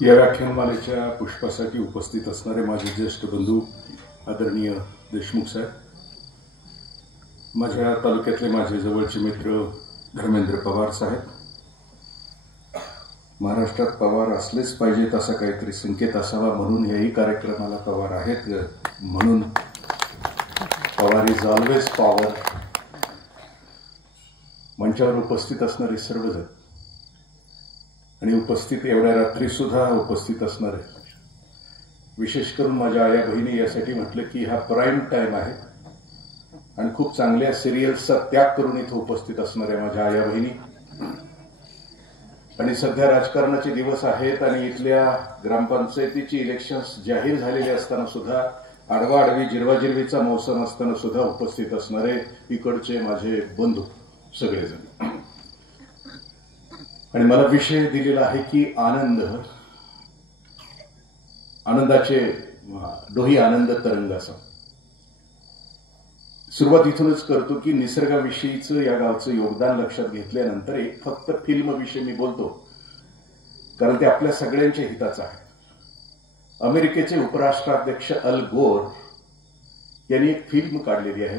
या व्याख्यानमालेच्या पुष्पासाठी उपस्थित असणारे माझे ज्येष्ठ बंधू आदरणीय देशमुख साहेब, माझ्या तालुक्यातले माझे जवळचे मित्र धर्मेंद्र पवार साहेब, महाराष्ट्रात पवार असलेच पाहिजेत असा काहीतरी संकेत असावा म्हणून याही कार्यक्रमाला पवार आहेत, म्हणून पवार इज ऑलवेज पॉवर. मंचावर उपस्थित असणारे सर्वजण आणि उपस्थित एवढ्या रात्री सुद्धा उपस्थित असणार आहे. विशेष करून माझ्या आया बहिणी यासाठी म्हटलं की हा प्राईम टाइम आहे आणि खूप चांगल्या सिरियल्सचा त्याग करून इथं उपस्थित असणाऱ्या माझ्या आया बहिणी, आणि सध्या राजकारणाचे दिवस आहेत आणि इथल्या ग्रामपंचायतीची इलेक्शन्स जाहीर झालेले असताना सुद्धा आडवाआडवी जिरवाजिरवीचा मौसम असताना सुद्धा उपस्थित असणारे इकडचे माझे बंधू सगळेजण. आणि मला विषय दिलेला आहे की आनंदाचे डोही आनंद तरंगाचा. सुरुवात इथूनच करतो की निसर्गाविषयीचं या गावचं योगदान लक्षात घेतल्यानंतर एक फक्त फिल्म विषयी मी बोलतो, कारण ते आपल्या सगळ्यांच्या हिताचं आहे. अमेरिकेचे उपराष्ट्राध्यक्ष अल गोर यांनी एक फिल्म काढलेली आहे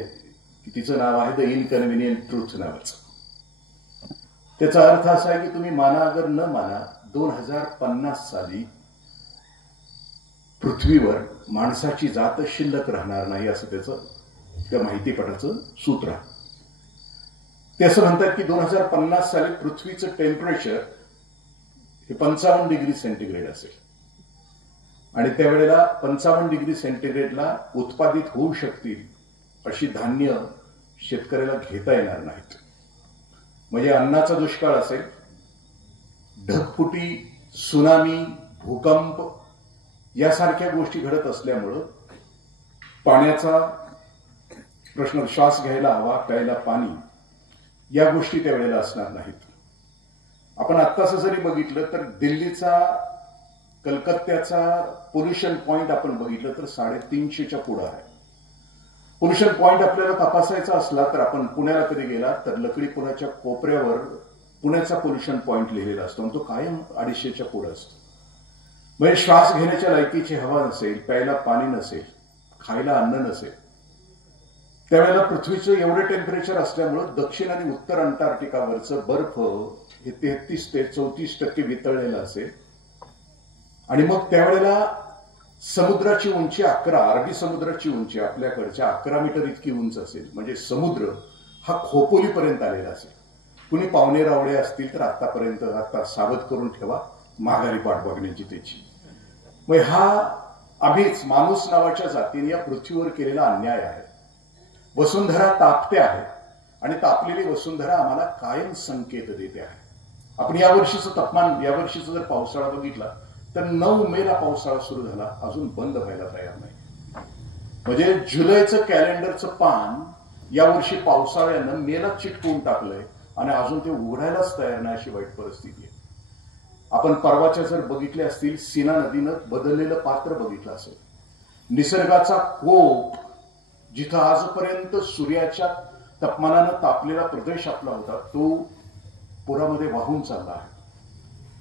की तिचं नाव आहे द इनकन्व्हिनियंट ट्रूथ नावाचं. त्याचा अर्थ असा आहे की तुम्ही माना अगर न माना, 2050 साली पृथ्वीवर माणसाची जात शिल्लक राहणार नाही असं त्याचं त्या माहितीपटाचं सूत्र आहे. ते असं म्हणतात की 2050 साली पृथ्वीचं टेम्परेचर हे 55 डिग्री सेंटीग्रेड असेल आणि त्यावेळेला 55 डिग्री सेंटीग्रेडला उत्पादित होऊ शकतील अशी धान्य शेतकऱ्याला घेता येणार नाहीत. म्हणजे अन्नाचा दुष्काळ असेल, ढगफुटी, सुनामी, भूकंप यासारख्या गोष्टी घडत असल्यामुळं पाण्याचा प्रश्न, श्वास घ्यायला हवा, प्यायला पाणी, या गोष्टी त्यावेळेला असणार नाहीत. आपण आत्ताच जरी बघितलं तर दिल्लीचा, कलकत्त्याचा पोल्युशन पॉइंट आपण बघितलं तर 350च्या पुढे आहे. पोल्युशन पॉइंट आपल्याला तपासायचा असला तर आपण पुण्याला कधी गेला तर लकडी पुलाच्या कोपऱ्यावर पुण्याचा पोल्युशन पॉइंट लिहिलेला असतो आणि तो कायम 250च्या पुढे असतो. म्हणजे श्वास घेण्याच्या लायकीची हवा नसेल, प्यायला पाणी नसेल, खायला अन्न नसेल, त्यावेळेला पृथ्वीचं एवढं टेम्परेचर असल्यामुळं दक्षिण आणि उत्तर अंटार्क्टिकावरचं बर्फ हे 33 ते 34% वितळलेलं असेल. आणि मग त्यावेळेला समुद्राची उंची 11, अरबी समुद्राची उंची आपल्याकडच्या 11 मीटर इतकी उंच असेल. म्हणजे समुद्र हा खोपोलीपर्यंत आलेला असेल. कुणी पाहुणे रावळे असतील तर आतापर्यंत आता सावध करून ठेवा, माघारी पाठ बघण्याची त्याची. मग हा आम्हीच माणूस नावाच्या जातीने या पृथ्वीवर केलेला अन्याय आहे. वसुंधरा तापते आहे आणि तापलेली वसुंधरा आम्हाला कायम संकेत देते आहे. आपण यावर्षीचं तापमान, यावर्षीचा जर पावसाळा बघितला तर 9 मेला पावसाळा सुरू झाला, अजून बंद व्हायला तयार नाही. म्हणजे जुलैचं कॅलेंडरचं पान यावर्षी पावसाळ्यानं मेला चिटकवून टाकलंय आणि अजून ते उघडायलाच तयार नाही, अशी वाईट परिस्थिती आहे. आपण परवाच्या जर बघितले असतील, सीना नदीनं बदललेलं पात्र बघितलं असेल. निसर्गाचा कोप, जिथं आजपर्यंत सूर्याच्या तापमानानं तापलेला प्रदेश आपला होता, तो पुरामध्ये वाहून चालला आहे.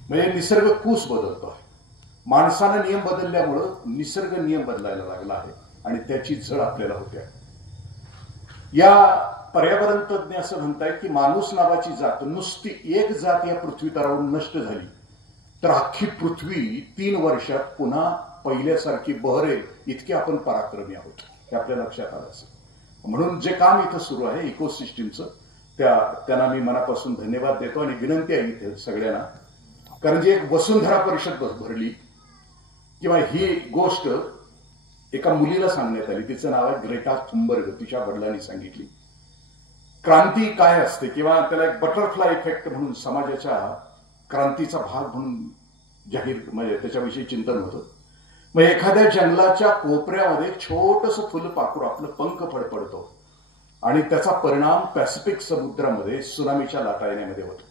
म्हणजे निसर्ग कूस बदलतो आहे. माणसानं नियम बदलल्यामुळं निसर्ग नियम बदलायला लागला आहे आणि त्याची झळ आपल्याला होते आहे. या पर्यावरण तज्ञ असं म्हणतायत की माणूस नावाची जात, नुसती एक जात या पृथ्वी तलावरून नष्ट झाली तर अख्खी पृथ्वी 3 वर्षात पुन्हा पहिल्यासारखी बहरेल, इतके आपण पराक्रमी आहोत, हे आपल्या लक्षात आलं असेल. म्हणून जे काम इथं सुरू आहे इकोसिस्टीमचं, त्यांना मी मनापासून धन्यवाद देतो आणि विनंती आहे इथे सगळ्यांना, कारण जी एक वसुंधरा परिषद भरली किंवा ही गोष्ट एका मुलीला सांगण्यात आली, तिचं नाव आहे ग्रेटा थुनबर्ग, तिच्या वडिलांनी सांगितली. क्रांती काय असते किंवा त्याला एक बटरफ्लाय इफेक्ट म्हणून समाजाच्या क्रांतीचा भाग म्हणून जाहीर, म्हणजे त्याच्याविषयी चिंतन होतं. मग एखाद्या जंगलाच्या कोपऱ्यामध्ये छोटंसं फुलपाखरू आपलं पंख फडफडतो आणि त्याचा परिणाम पॅसिफिक समुद्रामध्ये सुनामीच्या लाटा येण्यामध्ये होतो.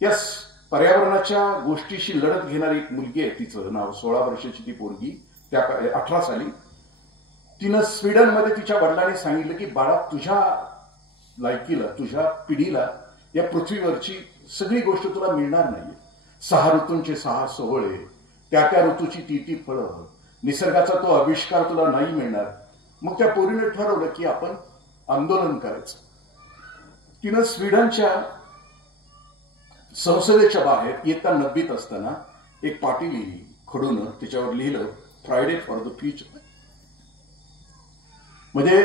या पर्यावरणाच्या गोष्टीशी लढत घेणारी एक मुलगी आहे, तिचं नाव 16 वर्षाची ती पोरगी, त्या 18 साली तिनं स्वीडनमध्ये तिच्या वडिलांनी सांगितलं की बाळा, तुझ्या लायकीला, तुझ्या पिढीला या पृथ्वीवरची सगळी गोष्ट तुला मिळणार नाहीये. 6 ऋतूंचे 6 सोहळे, त्या त्या ऋतूची ती फळं, निसर्गाचा तो आविष्कार तुला नाही मिळणार. मग त्या पोरीने ठरवलं की आपण आंदोलन करायचं. तिनं स्वीडनच्या संसदेच्या बाहेर इयत्ता 9वीत असताना एक पाटी लिहिली खडून, त्याच्यावर लिहिलं फ्रायडे फॉर द फ्युचर. म्हणजे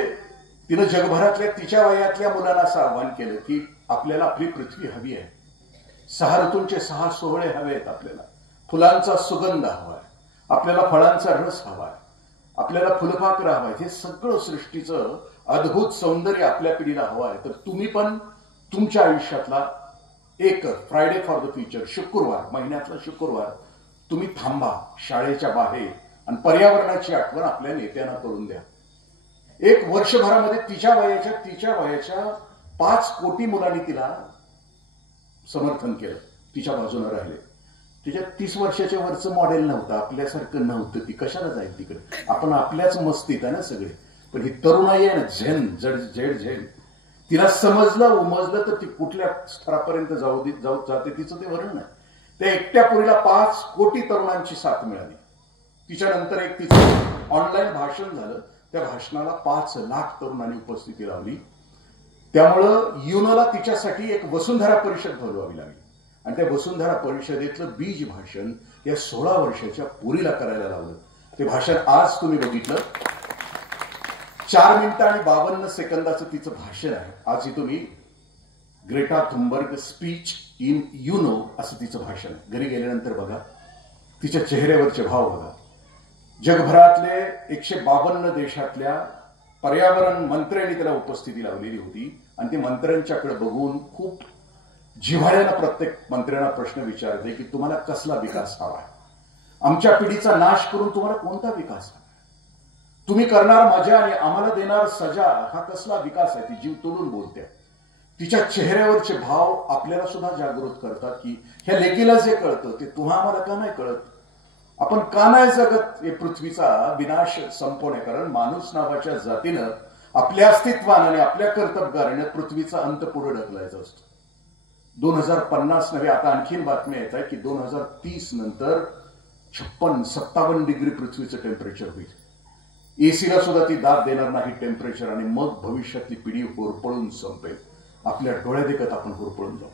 तिनं जगभरातल्या तिच्या वयातल्या मुलांना असं आव्हान केलं की आपल्याला आपली पृथ्वी हवी आहे. 6 ऋतूंचे 6 सोहळे हवे आहेत आपल्याला. फुलांचा सुगंध हवाय, आपल्याला फळांचा रस हवाय, आपल्याला फुलपाखरं हवाय. हे सगळं सृष्टीचं अद्भुत सौंदर्य आपल्या पिढीला हवं आहे. तर तुम्ही पण तुमच्या आयुष्यातला एक फ्रायडे फॉर द फ्युचर, शुक्रवार, महिन्यातला शुक्रवार तुम्ही थांबा शाळेच्या बाहेर आणि पर्यावरणाची आठवण आपल्या नेत्यांना करून द्या. एक वर्षभरामध्ये तिच्या वयाच्या 5 कोटी मुलांनी तिला समर्थन केलं, तिच्या बाजूने राहिले. तिच्या 30 वर्षाच्या वरचं मॉडेल नव्हतं, आपल्यासारखं नव्हतं. ती कशाला जाईल तिकडे, आपण आपल्याच मस्तीत आहे ना सगळे. पण ही तरुणाई आहे ना, झेड, तिला समजलं उमजलं तर ती कुठल्या स्तरापर्यंत जाऊ जाते तिचं ते वर्णन आहे. त्या एकट्या पोरीला 5 कोटी तरुणांची साथ मिळाली. तिच्यानंतर एक तिचं ऑनलाईन भाषण झालं, त्या भाषणाला 5 लाख तरुणांनी उपस्थिती लावली. त्यामुळं युनोला तिच्यासाठी एक वसुंधरा परिषद भरवावी लागली आणि त्या वसुंधरा परिषदेतलं बीज भाषण या 16 वर्षाच्या पोरीला करायला लावलं. ते भाषण आज तुम्ही बघितलं, 4 मिनिटं आणि 52 सेकंदाचं तिचं भाषण आहे. आज तुम्ही Greta Thunberg speech in UNO असं तिचं भाषण आहे. घरी गेल्यानंतर बघा, तिच्या चेहऱ्यावरचे भाव बघा. जगभरातले 152 देशातल्या पर्यावरण मंत्र्यांनी त्याला उपस्थिती लावलेली होती आणि ते मंत्र्यांच्याकडे बघून खूप जिव्हाळ्यानं प्रत्येक मंत्र्यांना प्रश्न विचारते की तुम्हाला कसला विकास हवा आहे, आमच्या पिढीचा नाश करून तुम्हाला कोणता विकास हवा, तुम्ही करणार मजा आणि आम्हाला देणार सजा, हा कसला विकास आहे. ती जीव तोडून बोलते. तिच्या चेहऱ्यावरचे भाव आपल्याला सुद्धा जागृत करतात की ह्या लेकीला जे कळतं ते तुम्हा आम्हाला का नाही कळत. आपण का नाही जगत हे पृथ्वीचा विनाश संपवणे. कारण माणूस नावाच्या जातीनं आपल्या अस्तित्वानं आणि आपल्या कर्तव्याने पृथ्वीचा अंत पुढे ढकलायचा असतो. 2050 नव्हे, आता आणखीन बातम्या येत आहे की 2030 नंतर 56-57 डिग्री पृथ्वीचं टेम्परेचर होईल. एसीला सुद्धा ती दाद देणार नाही टेम्परेचर, आणि मग भविष्यातली पिढी होरपळून संपेल. आपल्या डोळ्या देखत आपण होरपळून जाऊ.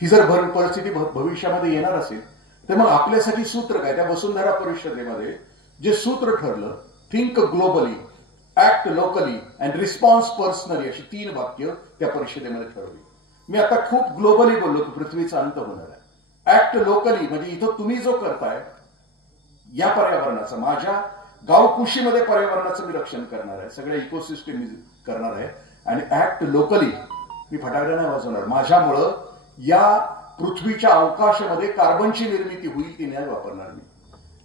ही जर परिस्थिती भविष्यामध्ये येणार असेल तर मग आपल्यासाठी सूत्र काय. त्या वसुंधरा परिषदेमध्ये जे सूत्र ठरलं, think globally, act locally and response personally, अशी 3 वाक्य त्या परिषदेमध्ये ठरवली. मी आता खूप ग्लोबली बोललो की पृथ्वीचा अंत होणार आहे. ऍक्ट लोकली म्हणजे इथं तुम्ही जो करताय या पर्यावरणाचं, माझ्या गावकुशीमध्ये पर्यावरणाचं मी रक्षण करणार आहे, सगळ्या इकोसिस्टीम मी करणार आहे. आणि ऍक्ट लोकली, मी फटाकडे नाही वाजवणार. माझ्यामुळं या पृथ्वीच्या अवकाशामध्ये कार्बनची निर्मिती होईल, ती नाही वापरणार मी.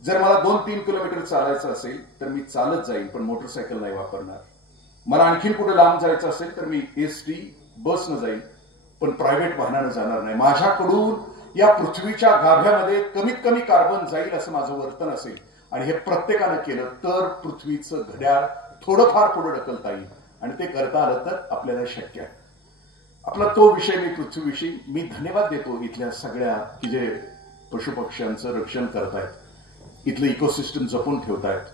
जर मला 2-3 किलोमीटर चालायचं असेल तर मी चालत जाईल, पण मोटरसायकल नाही वापरणार. मला आणखीन कुठे लांब जायचं असेल तर मी एसटी बसनं जाईल, पण प्रायव्हेट वाहनानं जाणार नाही. माझ्याकडून या पृथ्वीच्या गाभ्यामध्ये कमीत कमी कार्बन जाईल असं माझं वर्तन असेल आणि हे प्रत्येकानं केलं तर पृथ्वीचं घड्याळ थोडंफार पुढे ढकलता येईल. आणि ते करता आलं तर आपल्याला शक्य आहे. आपला तो विषय मी पृथ्वीविषयी मी धन्यवाद देतो इथल्या सगळ्या की जे पशुपक्ष्यांचं रक्षण करतायत, इथलं इकोसिस्टम जपून ठेवतायत,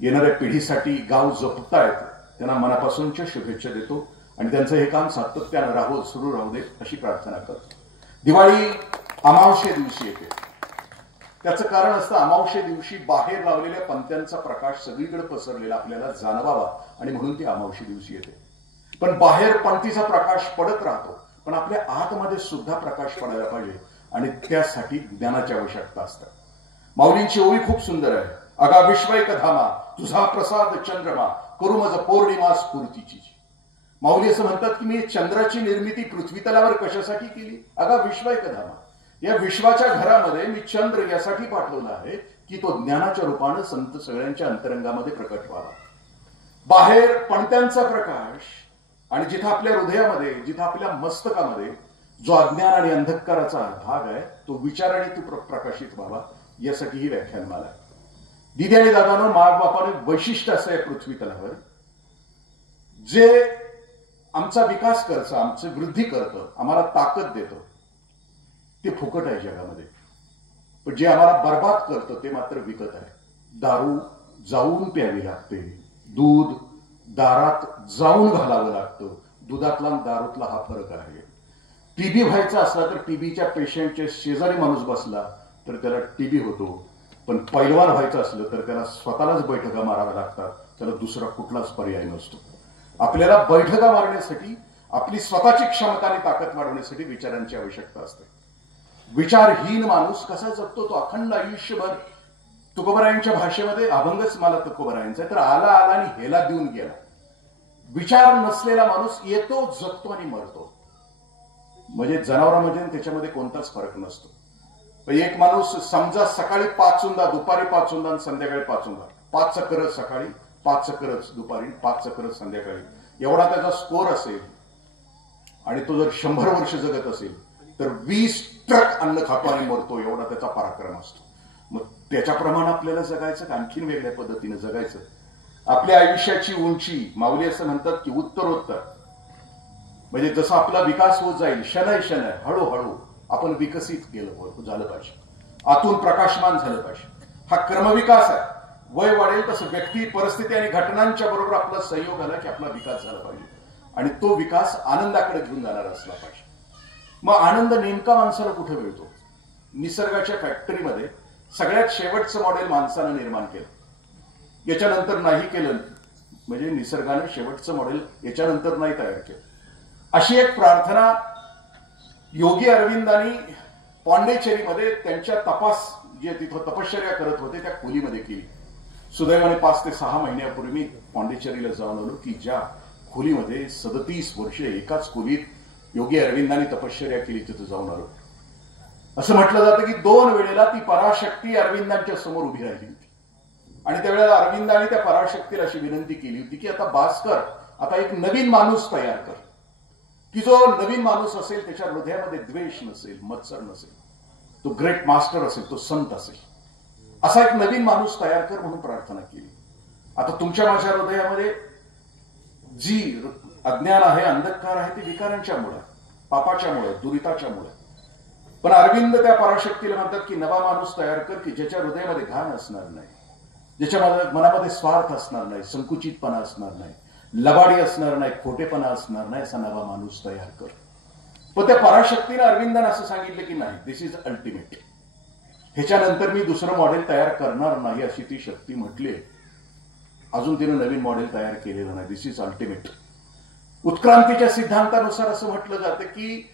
येणाऱ्या पिढीसाठी गाव जपतायत. त्यांना मनापासूनच्या शुभेच्छा देतो आणि त्यांचं हे काम सातत्यानं सुरू राहू दे अशी प्रार्थना करतो. दिवाळी अमावस्ये दिवशी येते. त्याचं कारण असतं, अमावस्ये दिवशी बाहेर लावलेल्या पंत्यांचा प्रकाश सगळीकडे पसरलेला आपल्याला जाणवावा आणि म्हणून ती अमावस्ये दिवशी येते. पण बाहेर पंथीचा प्रकाश पडत राहतो, पण आपल्या आतमध्ये सुद्धा प्रकाश पडायला पाहिजे आणि त्यासाठी ज्ञानाची आवश्यकता असते. माऊलींची ओळी खूप सुंदर आहे. अगा विश्वैक धामा तुझा प्रसाद चंद्रमा करू मज पौर्णिमा स्फूर्तीची. माऊली असं म्हणतात की मी चंद्राची निर्मिती पृथ्वी तलावर कशासाठी केली. अगा विश्वैक धामा, या विश्वाच्या घरामध्ये मी चंद्र यासाठी पाठवला आहे की तो ज्ञानाच्या रूपानं संत सगळ्यांच्या अंतरंगामध्ये प्रकट व्हावा. बाहेर पणत्यांचा प्रकाश आणि जिथं आपल्या हृदयामध्ये, जिथं आपल्या मस्तकामध्ये जो अज्ञान आणि अंधकाराचा भाग आहे तो विचाराने तू प्रकाशित व्हावा, यासाठी ही व्याख्यानमाला आहे. दिदी आणि दादानं, मायबापाने वैशिष्ट्य असं आहे पृथ्वी तलावर, जे आमचा विकास करतं, आमची वृद्धी करतं, आम्हाला ताकद देतं, ते फुकट आहे जगामध्ये. पण जे आम्हाला बर्बाद करतं ते मात्र विकत आहे. दारू जाऊन प्यावी लागते, दूध दारात जाऊन घालावं लागतं. दुधातला दारूतला हा फरक आहे. टीबी व्हायचा असला तर टीबीच्या पेशंटच्या शेजारी माणूस बसला तर त्याला टीबी होतो. पण पैलवान व्हायचं असलं तर त्याला स्वतःलाच बैठका माराव्या लागतात. त्याला दुसरा कुठलाच पर्याय नसतो. आपल्याला बैठका मारण्यासाठी आपली स्वतःची क्षमता आणि ताकद वाढवण्यासाठी विचारांची आवश्यकता असते. विचारहीन माणूस कसा जगतो? तो अखंड आयुष्यभर, तुकोबरायांच्या भाषेमध्ये अभंगच मला तुकोबरायांचा तर आला आला आणि हेला देऊन गेला. विचार नसलेला माणूस येतो, जगतो आणि मरतो. म्हणजे जनावरांमध्ये त्याच्यामध्ये कोणताच फरक नसतो. एक माणूस समजा सकाळी 5 चुंदा, दुपारी 5 चुंदा आणि संध्याकाळी 5 चुंदा, 5 चक्कर सकाळी, 5 चक्कर दुपारी, 5 चक्कर संध्याकाळी, एवढा त्याचा स्कोर असेल आणि तो जर 100 वर्ष जगत असेल तर 20 ट्रक अन्न खातो आणि मरतो, एवढा त्याचा पराक्रम असतो. मग त्याच्याप्रमाणे आपल्याला जगायचं का आणखीन वेगळ्या पद्धतीने जगायचं? आपल्या आयुष्याची उंची, माऊली असं म्हणतात की उत्तरोत्तर, म्हणजे जसा आपला विकास होत जाईल शनय शनय, हळूहळू आपण विकसित झालं पाहिजे, आतून प्रकाशमान झालं पाहिजे. हा क्रमविकास आहे. वय वाढेल तसं व्यक्ती, परिस्थिती आणि घटनांच्या बरोबर आपला सहयोग आला की आपला विकास झाला पाहिजे आणि तो विकास आनंदाकडे घेऊन जाणारा असला पाहिजे. मग आनंद नेमका माणसाला कुठे मिळतो? निसर्गाच्या फॅक्टरीमध्ये सगळ्यात शेवटचं मॉडेल माणसानं निर्माण केलं, याच्यानंतर नाही केलं. म्हणजे निसर्गाने शेवटचं मॉडेल याच्यानंतर नाही तयार केलं. अशी एक प्रार्थना योगी अरविंदांनी पॉंडेचेरीमध्ये त्यांच्या जे तिथं तपश्चर्या करत होते त्या खोलीमध्ये केली. सुदैवाने 5 ते 6 महिन्यापूर्वी मी पॉंडेचेरीला जाऊन आलो की ज्या खोलीमध्ये 37 वर्षे एकाच खोलीत योगी अरविंदांनी तपश्चर्या केली, तिथं जाऊन आलो. असं म्हटलं जातं की 2 वेळेला ती पराशक्ती अरविंदांच्या समोर उभी राहिली होती आणि त्यावेळेला अरविंदांनी त्या पराशक्तीला अशी विनंती केली होती की आता भास्कर, आता एक नवीन माणूस तयार कर की जो नवीन माणूस असेल त्याच्या हृदयामध्ये द्वेष नसेल, मत्सर नसेल, तो ग्रेट मास्टर असेल, तो संत असेल, असा एक नवीन माणूस तयार कर म्हणून प्रार्थना केली. आता तुमच्या माझ्या हृदयामध्ये जी अज्ञान आहे, अंधकार आहे, ते विकारांच्या मुळे, पापाच्या मुळे, दुरिताच्या मुळे. पण अरविंद त्या पराशक्तीला म्हणतात की नवा माणूस तयार कर की ज्याच्या हृदयामध्ये घाण असणार नाही, ज्याच्या मनामध्ये स्वार्थ असणार नाही, संकुचितपणा असणार नाही, लबाडी असणार नाही, खोटेपणा असणार नाही, असा नवा माणूस तयार कर. पण त्या पराशक्तीने अरविंदांना असं सांगितलं की नाही, दिस इज अल्टिमेट, ह्याच्यानंतर मी दुसरं मॉडेल तयार करणार नाही, अशी ती शक्ती म्हटली. अजून तिने नवीन मॉडेल तयार केलेलं नाही. दिस इज अल्टिमेट. उत्क्रांतीच्या सिद्धांतानुसार असं म्हटलं जातं की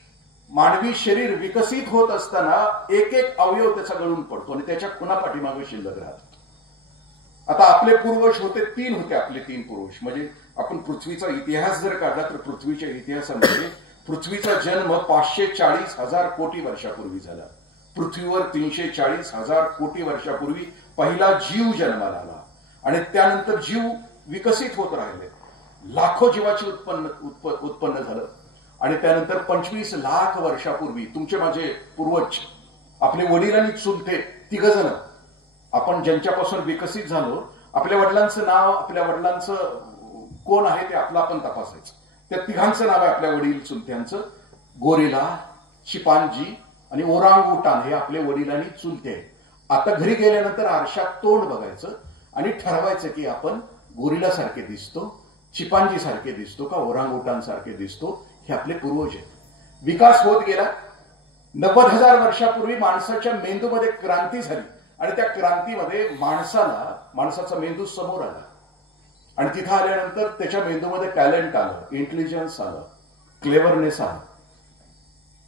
मानवी शरीर विकसित होत असताना एक एक अवयव त्याचा गळून पडतो आणि त्याच्या खुणा पाठीमागे शिल्लक राहतात. आता आपले पूर्वज होते, 3 होते आपले 3 पूर्वज. म्हणजे आपण पृथ्वीचा इतिहास जर काढला तर पृथ्वीच्या इतिहासामध्ये पृथ्वीचा जन्म 540,000 कोटी वर्षापूर्वी झाला. पृथ्वीवर 340,000 कोटी वर्षापूर्वी पहिला जीव जन्माला आला आणि त्यानंतर जीव विकसित होत राहिले. लाखो जीवाचे उत्पन्न झालं आणि त्यानंतर 25 लाख वर्षापूर्वी तुमचे माझे पूर्वज, आपले वडील आणि चुलते 3 जण, आपण ज्यांच्यापासून विकसित झालो, आपल्या वडिलांचं नाव, आपल्या वडिलांचं कोण आहे ते आपलं आपण तपासायचं. त्या 3घांचं नाव आहे आपल्या वडील चुलत्यांचं. गोरिला, चिपांजी आणि ओरांगुटान हे आपले वडील आणि चुलते आहेत. आता घरी गेल्यानंतर आरशात तोंड बघायचं आणि ठरवायचं की आपण गोरिला सारखे दिसतो, चिपांजी सारखे दिसतो का ओरांगुटान सारखे दिसतो. हे आपले पूर्वज आहेत. विकास होत गेला. 90,000 वर्षापूर्वी माणसाच्या मेंदूमध्ये क्रांती झाली आणि त्या क्रांतीमध्ये माणसाचा मेंदू समोर आला आणि तिथं आल्यानंतर त्याच्या मेंदूमध्ये टॅलेंट आलं, इंटेलिजन्स आलं, क्लेव्हरनेस आलं,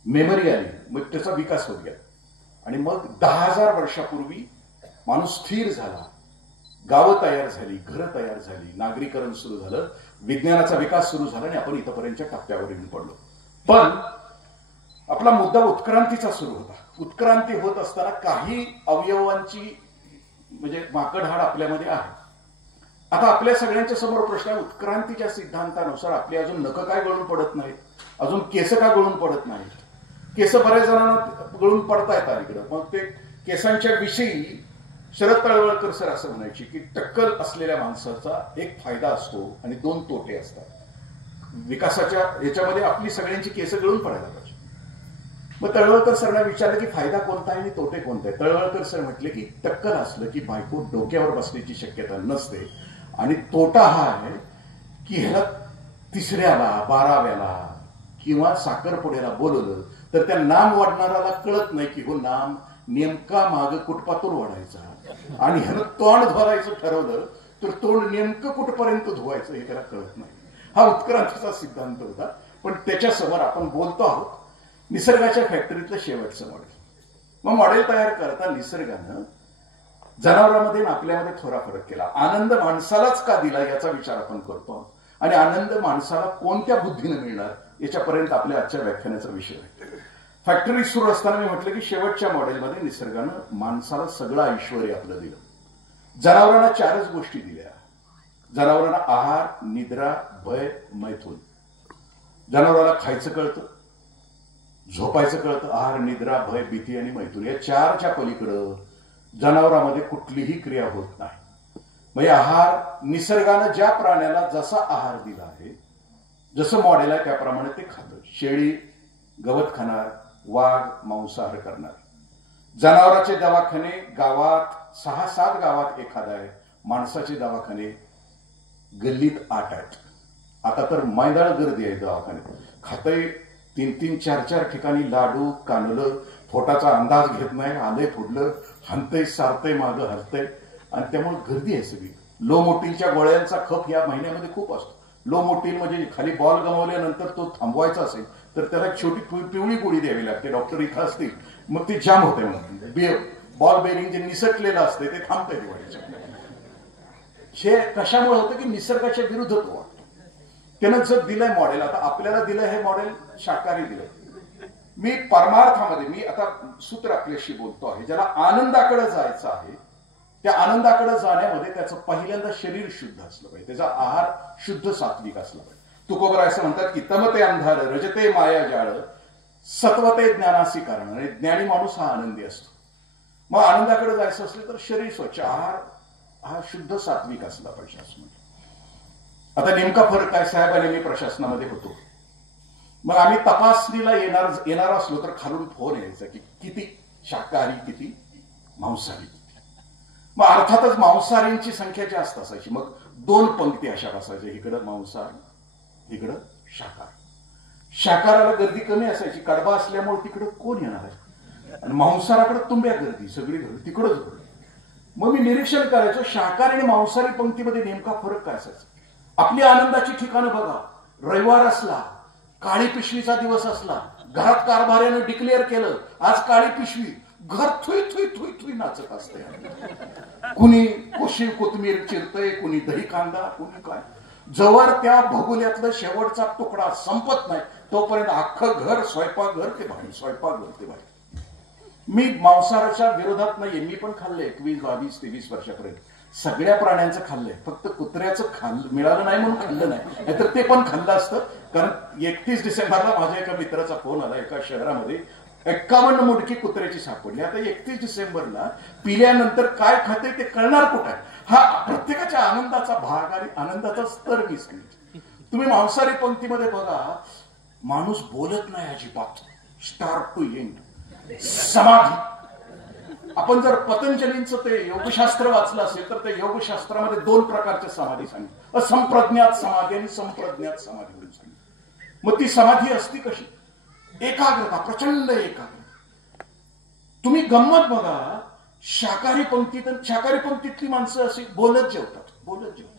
मेमरी आली. मग त्याचा विकास होत गेला आणि मग 10,000 वर्षापूर्वी माणूस स्थिर झाला, गावं तयार झाली, घरं तयार झाली, नागरीकरण सुरू झालं, विज्ञानाचा विकास सुरू झाला आणि आपण इथपर्यंतच्या टप्प्यावर येऊन पडलो. पण आपला मुद्दा उत्क्रांतीचा सुरू होता. उत्क्रांती होत असताना काही अवयवांची म्हणजे माकडहाड आपल्यामध्ये आहे. आता आपल्या सगळ्यांच्या समोर प्रश्न आहे, उत्क्रांतीच्या सिद्धांतानुसार आपली अजून नखं काय गळून पडत नाहीत, अजून केस का गळून पडत नाहीत. केस बऱ्याच जणांना गळून पडतायत अलीकडं. मग ते केसांच्या विषयी शरद तळवळकर सर असं म्हणायची की टक्कल असलेल्या माणसाचा एक फायदा असतो आणि 2 तोटे असतात. विकासाच्या याच्यामध्ये आपली सगळ्यांची केस गळून पडायला पाहिजे. मग तळवळकर सरला विचारलं की फायदा कोणता आहे आणि तोटे कोणते. तळवळकर सर म्हटले की टक्कल असलं की बायको डोक्यावर बसण्याची शक्यता नसते आणि तोटा हा आहे की ह्याला 3ऱ्याला 12व्याला किंवा साखरपुड्याला बोलवलं तर त्या नाम वाढणाऱ्याला कळत नाही की हो नाम नेमका माग कुठपातून वाढायचा आणि ह्यानं तोंड धुवायचं ठरवलं तर तोंड नेमकं कुठपर्यंत धुवायचं हे त्याला कळत नाही. हा उत्क्रांतीचा सिद्धांत होता. पण त्याच्यासमोर आपण बोलतो आहोत निसर्गाच्या फॅक्टरीतलं शेवटचं मॉडेल. मग मॉडेल तयार करता निसर्गानं जनावरांमध्ये आणि आपल्यामध्ये थोडा फरक केला. आनंद माणसालाच का दिला याचा विचार आपण करतो आणि आनंद माणसाला कोणत्या बुद्धीने मिळणार याच्यापर्यंत आपल्या आजच्या व्याख्यानाचा विषय आहे. फॅक्टरी सुरू असताना मी म्हटलं की शेवटच्या मॉडेलमध्ये निसर्गानं माणसाला सगळं ऐश्वर्य आपलं दिलं. जनावरांना 4च गोष्टी दिल्या. जनावरांना आहार, निद्रा, भय, मैथून. जनावराला खायचं कळतं, झोपायचं कळतं. आहार, निद्रा, भय, भीती आणि मैथून या 4च्या पलीकडं जनावरांमध्ये कुठलीही क्रिया होत नाही. म्हणजे आहार निसर्गानं ज्या प्राण्याला जसा आहार दिला आहे, जसं मॉडेल आहे त्याप्रमाणे ते खातं. शेळी गवत खाणार, वाघ मांसाहार करणार. जनावरांचे दवाखाने गावात 6-7 गावात एखादा आहे. माणसाचे दवाखाने गल्लीत 8 आहेत. आता तर मैदाळ गर्दी आहे दवाखान्यात. खातंय 3-3, 4-4 ठिकाणी लाडू, कानलं, पोटाचा अंदाज घेत नाही, आलंय फुडलं, हनतय, सारतय, मागं हरतय आणि त्यामुळे गर्दी आहे सगळी. लो मोटीलच्या गोळ्यांचा खप या महिन्यामध्ये खूप असतो. लो मोटील म्हणजे खाली बॉल गमावल्यानंतर तो थांबवायचा असेल तर त्याला एक छोटी पिवळी गोळी द्यावी लागते. डॉक्टर इथं असतील मग ते जाम होते. मग बॉल बेरिंग जे निसटलेलं असते ते थांबतंय दिवाळीच्या. हे कशामुळे होतं की निसर्गाच्या विरुद्ध तो वाटतो. त्यानं जर दिलंय मॉडेल, आता आपल्याला दिलंय हे मॉडेल शाकाहारी दिलंय. मी परमार्थामध्ये मी आता सूत्र आपल्याशी बोलतो आहे. ज्याला आनंदाकडे जायचं आहे त्या आनंदाकडे जाण्यामध्ये त्याचं पहिल्यांदा शरीर शुद्ध असलं पाहिजे. त्याचा आहार शुद्ध सात्विक असला पाहिजे. तुकोबर असं म्हणतात की तमते अंधार, रजते माया जाळ, सत्वते ज्ञानासी कारण. आणि ज्ञानी माणूस हा आनंदी असतो. मग आनंदाकडे जायचं असलं तर शरीर स्वच्छ, आहार हा शुद्ध सात्विक असला पाहिजे असं म्हणतो. आता नेमका फरक काय साहेब आणि मी प्रशासनामध्ये होतो. मग आम्ही तपासणीला येणार असलो तर खालून फोन यायचा की किती शाकाहारी, किती मांसाहारी. मग अर्थातच मांसाहारींची संख्या जास्त असायची. मग 2 पंक्ती अशा बसायच्या, इकडं मांसाहार, इकडं शाकाहार. शाकाहाराला गर्दी कमी असायची, कडबा असल्यामुळे तिकडं कोण येणार आहे आणि मांसाहाराकडे तुंब्या गर्दी, सगळी गर्दी तिकडंच गर्दी. मग मी निरीक्षण करायचो शाकाहारी आणि मांसाहारी पंक्तीमध्ये नेमका फरक काय असायचा. आपली आनंदाची ठिकाणं बघा. रविवार असला, काळी पिशवीचा दिवस असला, घरात कारभाऱ्यानं डिक्लेअर केलं आज काळी पिशवी, घर थुई थुई थुई थुई नाचत असते. कुणी कोशिंबीर कोथमीर चिरतय, कुणी दही कांदा, कुणी काय. जवळ त्या भगुल्यातलं शेवटचा तुकडा संपत नाही तोपर्यंत अख्खं घर स्वयंपाकघर ते बाहेर, स्वयंपाकघर ते बाहेर. मी मांसाहाराच्या विरोधात नाहीये. मी पण खाल्लंय 21, 22, 23 वर्षापर्यंत. सगळ्या प्राण्यांचं खाल्लंय. फक्त कुत्र्याचं मिळालं नाही म्हणून खाल्लं नाही, नाहीतर ते पण खाल्लं असतं. कारण 31 डिसेंबरला माझ्या एका मित्राचा फोन आला. एका शहरामध्ये 51 मुडकी कुत्र्याची सापडली. आता 31 डिसेंबरला पिल्यानंतर काय खाते ते कळणार कुठं. हा प्रत्येकाच्या आनंदाचा भाग आणि आनंदाचा स्तर विसरली. तुम्ही मांसाहारी पंक्तीमध्ये बघा, माणूस बोलत नाही अजिबात. स्टार्ट टू एंड समाधी. आपण जर पतंजलींचं ते योगशास्त्र वाचलं असेल तर त्या योगशास्त्रामध्ये 2 प्रकारच्या समाधी सांगितली. असंप्रज्ञात समाधी आणि संप्रज्ञात समाधी म्हणून सांगितली. मग ती समाधी असती कशी? एकाग्रता, प्रचंड एकाग्रता. तुम्ही गंमत बघा, शाकाहारी पंक्तीतली माणसं अशी बोलत जेवतात, बोलत जेवतात.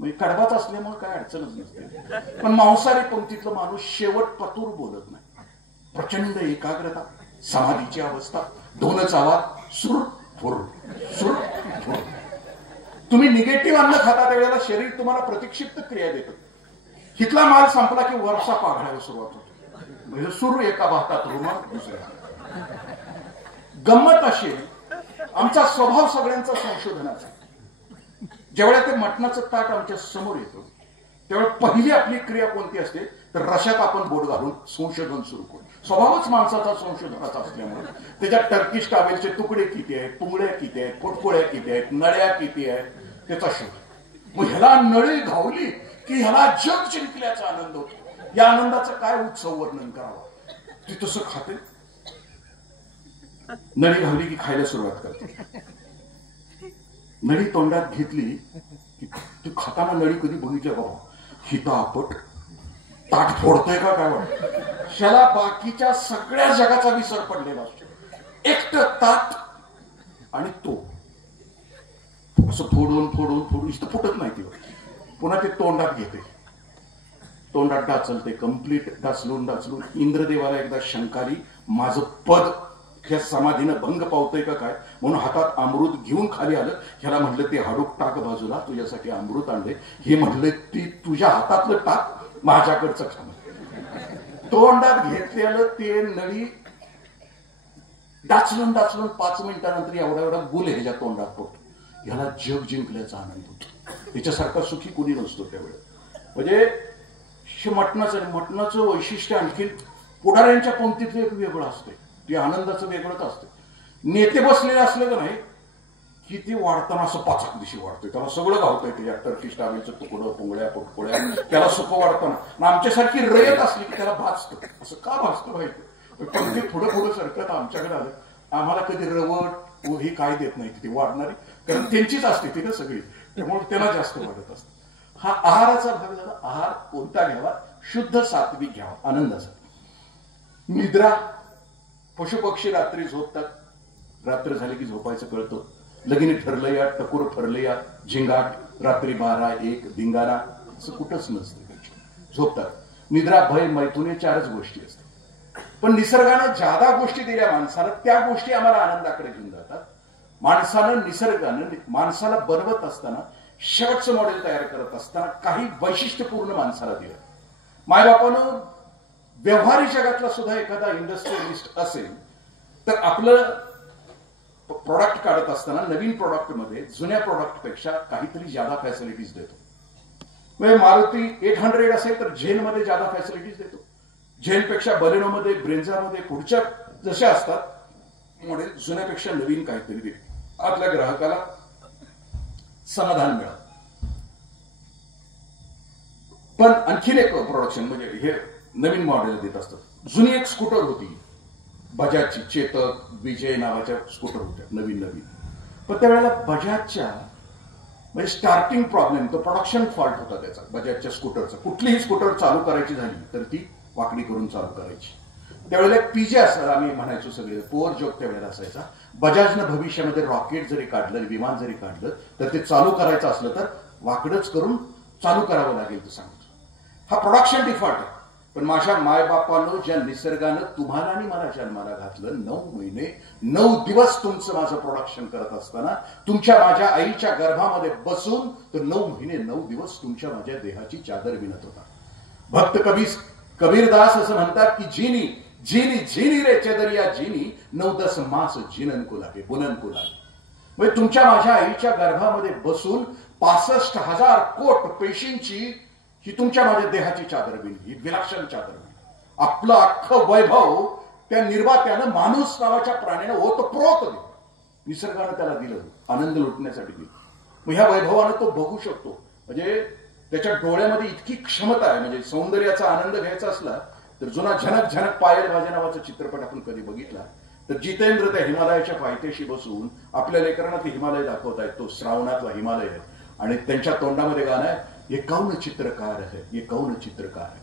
म्हणजे कडबाच असल्यामुळे काय अडचणच नसते. पण मांसाहारी पंक्तीतलं माणूस शेवट पतूर बोलत नाही. प्रचंड एकाग्रता, समाधीची अवस्था, 2च आवाज, सुर फुर सुर फुर. तुम्ही निगेटिव्ह अन्न खाता त्यावेळेला शरीर तुम्हाला प्रतिक्षिप्त क्रिया देतं. हितला माल संपला की वरचा पाघडायला सुरुवात होतो. म्हणजे सुरू एका भातात रुमाल दुसऱ्या. गंमत अशी आमचा स्वभाव सगळ्यांचा संशोधनाचा. ज्यावेळेला ते मटणाचं ताट आमच्या समोर येतो त्यावेळेला पहिली आपली क्रिया कोणती असते तर रशात आपण बोट घालून संशोधन सुरू करू. स्वभावच माणसाचा संशोधनाचा असल्यामुळे त्याच्यात टर्किश टावेलचे तुकडे किती आहेत, पुंगड्या किती आहेत, फुटकोळ्या किती आहेत, नळ्या किती आहेत त्याचा शोध. मग ह्याला नळी घावली की ह्याला जग जिंकल्याचा आनंद होतो. या आनंदाचं काय उत्सव वर्णन करावा. ती तसं खाते नळी घावली की खायला सुरुवात करते. नळी तोंडात घेतली की तू खाताना नळी कधी बघितलं बाबा, हिता आपट ताट फोडतोय का काय वाटत. ह्याला बाकीच्या सगळ्या जगाचा विसर पडलेला असतो. एकटं ताट आणि तो असं फोडून फोडून फोडून इथं फुटत नाही ते. पुन्हा ते तोंडात घेते, तोंडात डाचलते, कम्प्लीट डाचलून डाचलून इंद्रदेवाला एकदा शंका आली, माझं पद ह्या समाधीनं भंग पावतंय का काय, म्हणून हातात अमृत घेऊन खाली आलं. ह्याला म्हटलं ते हाडूक टाक बाजूला, तुझ्यासाठी अमृत आणले. हे म्हटलं ती तुझ्या हातातलं टाक, माझ्याकडचं खाणं. तोंडात घेतलेलं ते नळी डाचलून डाचलून 5 मिनिटानंतर एवढा एवढा गुल ह्याच्या तोंडात पडतो. ह्याला जग जिंकल्याचा आनंद होतो. त्याच्यासारखा सुखी कोणी नसतो त्यावेळेला. म्हणजे मटणाचं वैशिष्ट्य आणखी पुढाऱ्यांच्या पंक्तीतलं एक वेगळं असतं, ते आनंदाचं वेगळंच असतं. नेते बसलेले असले का नाही की ते वाढताना असं पाचाक दिवशी वाढतोय, त्याला सगळं गावतंय. त्याच्या टर्किश डाबीचं तुकडं, पोंगळ्या पोटपोळ्या, त्याला सुखं वाढताना. आमच्यासारखी रयत असली की त्याला भाजतं. असं का भाजतं माहिती, पण ते पुढं पुढं सरकत आमच्याकडे आलं. आम्हाला कधी रवट ही काय देत नाही ती वाढणारी, कारण त्यांचीच असते ती ना सगळी, त्यामुळे त्याला जास्त वाढत असतं. हा आहाराचा भाग झाला. आहार कोणता घ्यावा, शुद्ध सात्विक घ्यावा, आनंदाचा. निद्रा, पशुपक्षी रात्री झोपतात, रात्र झाली की झोपायचं कळतं. लगीन ठरलं या, टकोर ठरलं या, झिंगाट, रात्री 12-1 धिंगाणा असं कुठंच नसतं. झोपतात. निद्रा, भय, मैथुन 4च गोष्टी असतात. पण निसर्गानं ज्यादा गोष्टी दिल्या माणसाला, त्या गोष्टी आम्हाला आनंदाकडे घेऊन जातात. माणसानं, निसर्गानं माणसाला बनवत असताना, शेवटचं मॉडेल तयार करत असताना काही वैशिष्ट्यपूर्ण माणसाला दिलं. मायबापानं व्यवहारी जगातला सुद्धा एखादा इंडस्ट्रियलिस्ट असेल तर आपलं प्रोडक्ट काढत असताना नवीन प्रोडक्ट मध्ये जुन्या प्रोडक्ट पेक्षा काहीतरी ज्यादा फॅसिलिटीज देतो. म्हणजे मारुती 800 असेल तर झेन मध्ये ज्यादा फॅसिलिटीज देतो. झेन पेक्षा बलेनो मध्ये, ब्रेंझा मध्ये पुढच्या जशा असतात मॉडेल जुन्यापेक्षा नवीन काहीतरी देतो. आपल्या ग्राहकाला समाधान मिळत. पण आणखीन एक प्रोडक्शन म्हणजे हे नवीन मॉडेल देत असतात. जुनी एक स्कूटर होती बजाजची, चेतक, विजय नावाच्या स्कूटर होत्या नवीन. पण त्यावेळेला बजाजच्या म्हणजे स्टार्टिंग प्रॉब्लेम, तो प्रोडक्शन फॉल्ट होता त्याचा बजाजच्या स्कूटरचा. कुठलीही स्कूटर चालू करायची झाली तर ती वाकडी करून चालू करायची. त्यावेळेला एक पीजे असं आम्ही म्हणायचो सगळे, पोअर जोक त्यावेळेला असायचा. बजाजनं भविष्यामध्ये रॉकेट जरी काढलं, विमान जरी काढलं तर ते चालू करायचं असलं तर वाकडच करून चालू करावं लागेल ते सांगतो. हा प्रोडक्शन डिफॉल्ट आहे. पण माझ्या मायबापानं ज्या निसर्गानं तुम्हाला आणि मला जन्माला घातलं, 9 महिने 9 दिवस तुमचं माझं प्रोडक्शन करत असताना, तुमच्या माझ्या आईच्या गर्भामध्ये बसून तर 9 महिने 9 दिवस तुमच्या माझ्या देहाची चादर विणत होता. भक्त कबीरदास असं म्हणतात की झिनी झिनी झिनी रे चदरिया झिनी 9-10 मास जिनन को लागे बुनन को लागे. म्हणजे तुमच्या माझ्या आईच्या गर्भामध्ये बसून 65,000 कोट पेशींची ही तुमच्या माझ्या देहाची चादर विणली, ही विलक्षण चादर विणली. आपलं अख्खं वैभव त्या निर्मात्यानं माणूस नावाच्या प्राण्यानं ओतप्रोत दिलं. निसर्गानं त्याला दिलं, आनंद लुटण्यासाठी दिलं. मग ह्या वैभवानं तो बघू शकतो. म्हणजे त्याच्या डोळ्यामध्ये इतकी क्षमता आहे. म्हणजे सौंदर्याचा आनंद घ्यायचा असला तर जुना झनक झनक पायल भाजे नावाचा चित्रपट आपण कधी बघितला तर जितेंद्र त्या हिमालयाच्या पायथ्याशी बसून आपल्या लेकरांना ते हिमालय दाखवत आहेत. तो श्रावणातला हिमालय आहे आणि त्यांच्या तोंडामध्ये गाणं आहे, ये कौन चित्रकार है, ये कौन चित्रकार है.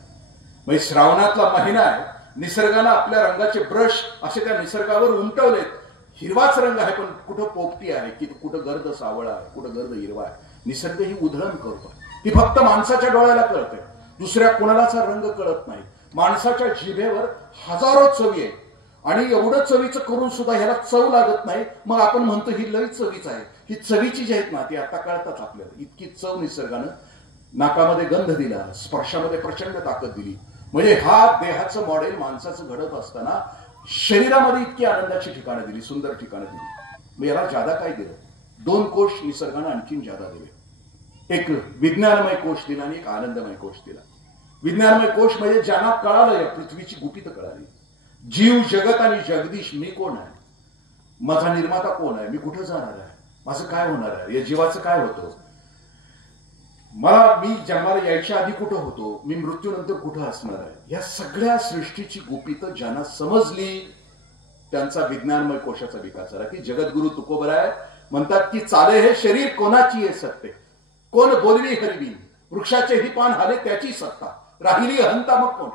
म्हणजे श्रावणातला महिना आहे. निसर्गानं आपल्या रंगाचे ब्रश असे त्या निसर्गावर उमटवलेत. हिरवाच रंग आहे पण कुठं पोपटी आहे, की कुठं गर्द सावळा आहे, कुठं गर्द हिरवा आहे. निसर्ग ही उधळण करतो. ती फक्त माणसाच्या डोळ्याला कळते, दुसऱ्या कोणालाचा रंग कळत नाही. माणसाच्या जिभेवर हजारो चवी आहे आणि एवढं चवीचं करून सुद्धा ह्याला चव लागत नाही. मग आपण म्हणतो ही लई चवीच आहे. ही चवीची जी आहेत ना ती आता कळतात आपल्याला. इतकी चव निसर्गानं नाकामध्ये गंध दिला, स्पर्शामध्ये प्रचंड ताकद दिली. म्हणजे हा देहाचं मॉडेल माणसाचं घडत असताना शरीरामध्ये इतकी आनंदाची ठिकाणं दिली, सुंदर ठिकाणं दिली. मग याला जादा काय दिलं? 2 कोश निसर्गानं आणखीन जादा दिले. एक विज्ञानमय कोश दिला आणि एक आनंदमय कोश दिला. विज्ञानमय कोश म्हणजे ज्यांना कळालं या पृथ्वीची गुपित कळाली. जीव, जगत आणि जगदीश मी कोण आहे, माझा निर्माता कोण आहे, मी कुठं जाणार आहे, माझं काय होणार आहे, या जीवाचं काय होतं, मला मी जन्माला यायच्या आधी कुठं होतो, मी मृत्यूनंतर कुठं असणार आहे. या सगळ्या सृष्टीची गुपितं ज्यांना समजली त्यांचा विज्ञानमय कोशाचा विकास झाला. की जगद्गुरु तुकोबराय म्हणतात की चाले हे शरीर कोणाची आहे सत्ते, कोण बोलवी हरवी, वृक्षाचे ही पान हाले त्याची सत्ता, राहिली अहंता मग कोण.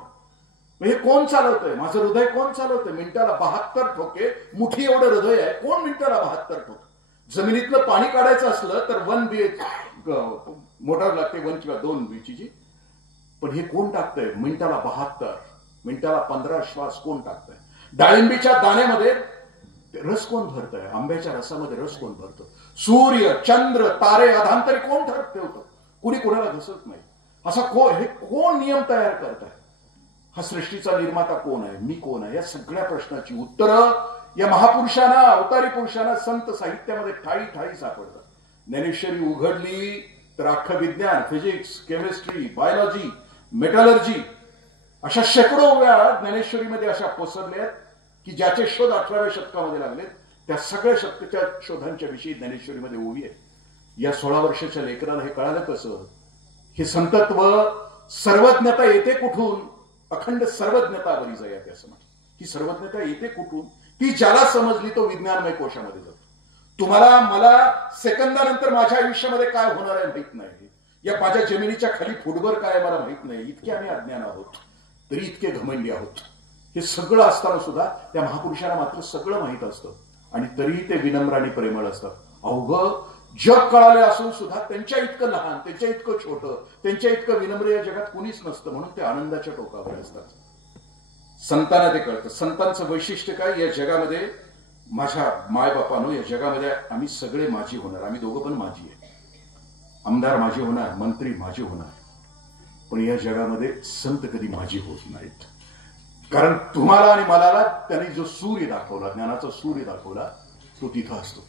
हे कोण चालवतंय, माझं हृदय कोण चालवतंय. मिनिटाला 72 ठोके, मुठी एवढं हृदय आहे, कोण मिनिटाला 72 ठोके. जमिनीतलं पाणी काढायचं असलं तर 1 BH मोटर लागते, 1 किंवा 2 BHची. पण हे कोण टाकतंय मिनिटाला 72, मिनिटाला 15 श्वास कोण टाकतंय. डाळिंबीच्या दाण्यामध्ये रस कोण भरतंय, आंब्याच्या रसामध्ये रस कोण भरतं. सूर्य चंद्र तारे अधांतरी कोण ठेवतं, कुणी कोणाला घसत नाही. असा हे कोण नियम तयार करत आहे. हा सृष्टीचा निर्माता कोण आहे, मी कोण आहे. या सगळ्या प्रश्नाची उत्तरं या महापुरुषांना, अवतारी पुरुषांना संत साहित्यामध्ये ठाई ठाई सापडतात. ज्ञानेश्वरी उघडली तर अख्खं विज्ञान, फिजिक्स, केमिस्ट्री, बायोलॉजी, मेटलर्जी अशा शेकडो वेळा ज्ञानेश्वरीमध्ये अशा पसरल्यात की ज्याचे शोध 18व्या शतकामध्ये लागलेत. त्या सगळ्या शक्तीच्या शोधांच्या विषयी ज्ञानेश्वरीमध्ये ओवी आहे. या 16 वर्षाच्या लेकराला हे कळालं कसं. हे संतत्व सर्वज्ञता येते कुठून, अखंड सर्वज्ञता बरी जाते असं म्हणतात. ही सर्वज्ञता येते कुठून, ती ज्याला समजली तो विज्ञानमय कोशामध्ये जातो. तुम्हाला मला सेकंदानंतर माझ्या आयुष्यामध्ये काय होणार आहे माहित नाही, या माझ्या जमिनीच्या खाली फुटभर काय मला माहित नाही. इतके आम्ही अज्ञान आहोत, तरी इतके घमंडी आहोत. हे सगळं असताना सुद्धा त्या महापुरुषांना मात्र सगळं माहित असतं आणि तरीही ते विनम्र आणि प्रेमळ असतात. अवघं जग कळाले असून सुद्धा त्यांच्या इतकं लहान, त्यांच्या इतकं छोटं, त्यांच्या इतकं विनम्र या जगात कुणीच नसतं. म्हणून ते आनंदाच्या टोकावर असतात. संतांना ते कळतं. संतांचं वैशिष्ट्य काय, या जगामध्ये माझ्या मायबापानो, या जगामध्ये आम्ही सगळे माझी होणार. आम्ही दोघं पण माझी आहे. आमदार माझे होणार, मंत्री माझे होणार, पण या जगामध्ये संत कधी माझी होत नाहीत. कारण तुम्हाला आणि मला त्यांनी जो सूर्य दाखवला, ज्ञानाचा सूर्य दाखवला, तो तिथं असतो.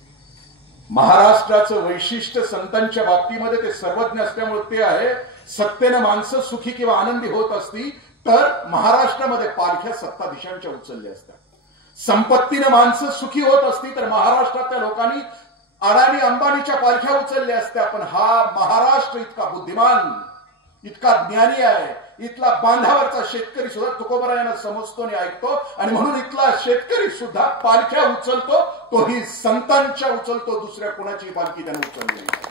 महाराष्ट्राचं वैशिष्ट्य संतांच्या बाबतीमध्ये ते सर्वज्ञ असल्यामुळे ते आहे, सत्तेनं माणसं सुखी किंवा आनंदी होत असती तर महाराष्ट्रामध्ये पालख्या 7 दिशांच्या उचलल्या असतात. संपत्तीनं माणसं सुखी होत असती तर महाराष्ट्रातल्या लोकांनी अडाणी अंबानीच्या पालख्या उचलल्या असत्या. पण हा महाराष्ट्र इतका बुद्धिमान, इतका ज्ञानी आहे. इथला बांधावरचा शेतकरी सुद्धा तुकोबरायांना समजतो आणि ऐकतो, आणि म्हणून इथला शेतकरी सुद्धा पालख्या उचलतो. तोही संतांच्या उचलतो, दुसऱ्या कोणाची पालखी त्याने उचलली नाही.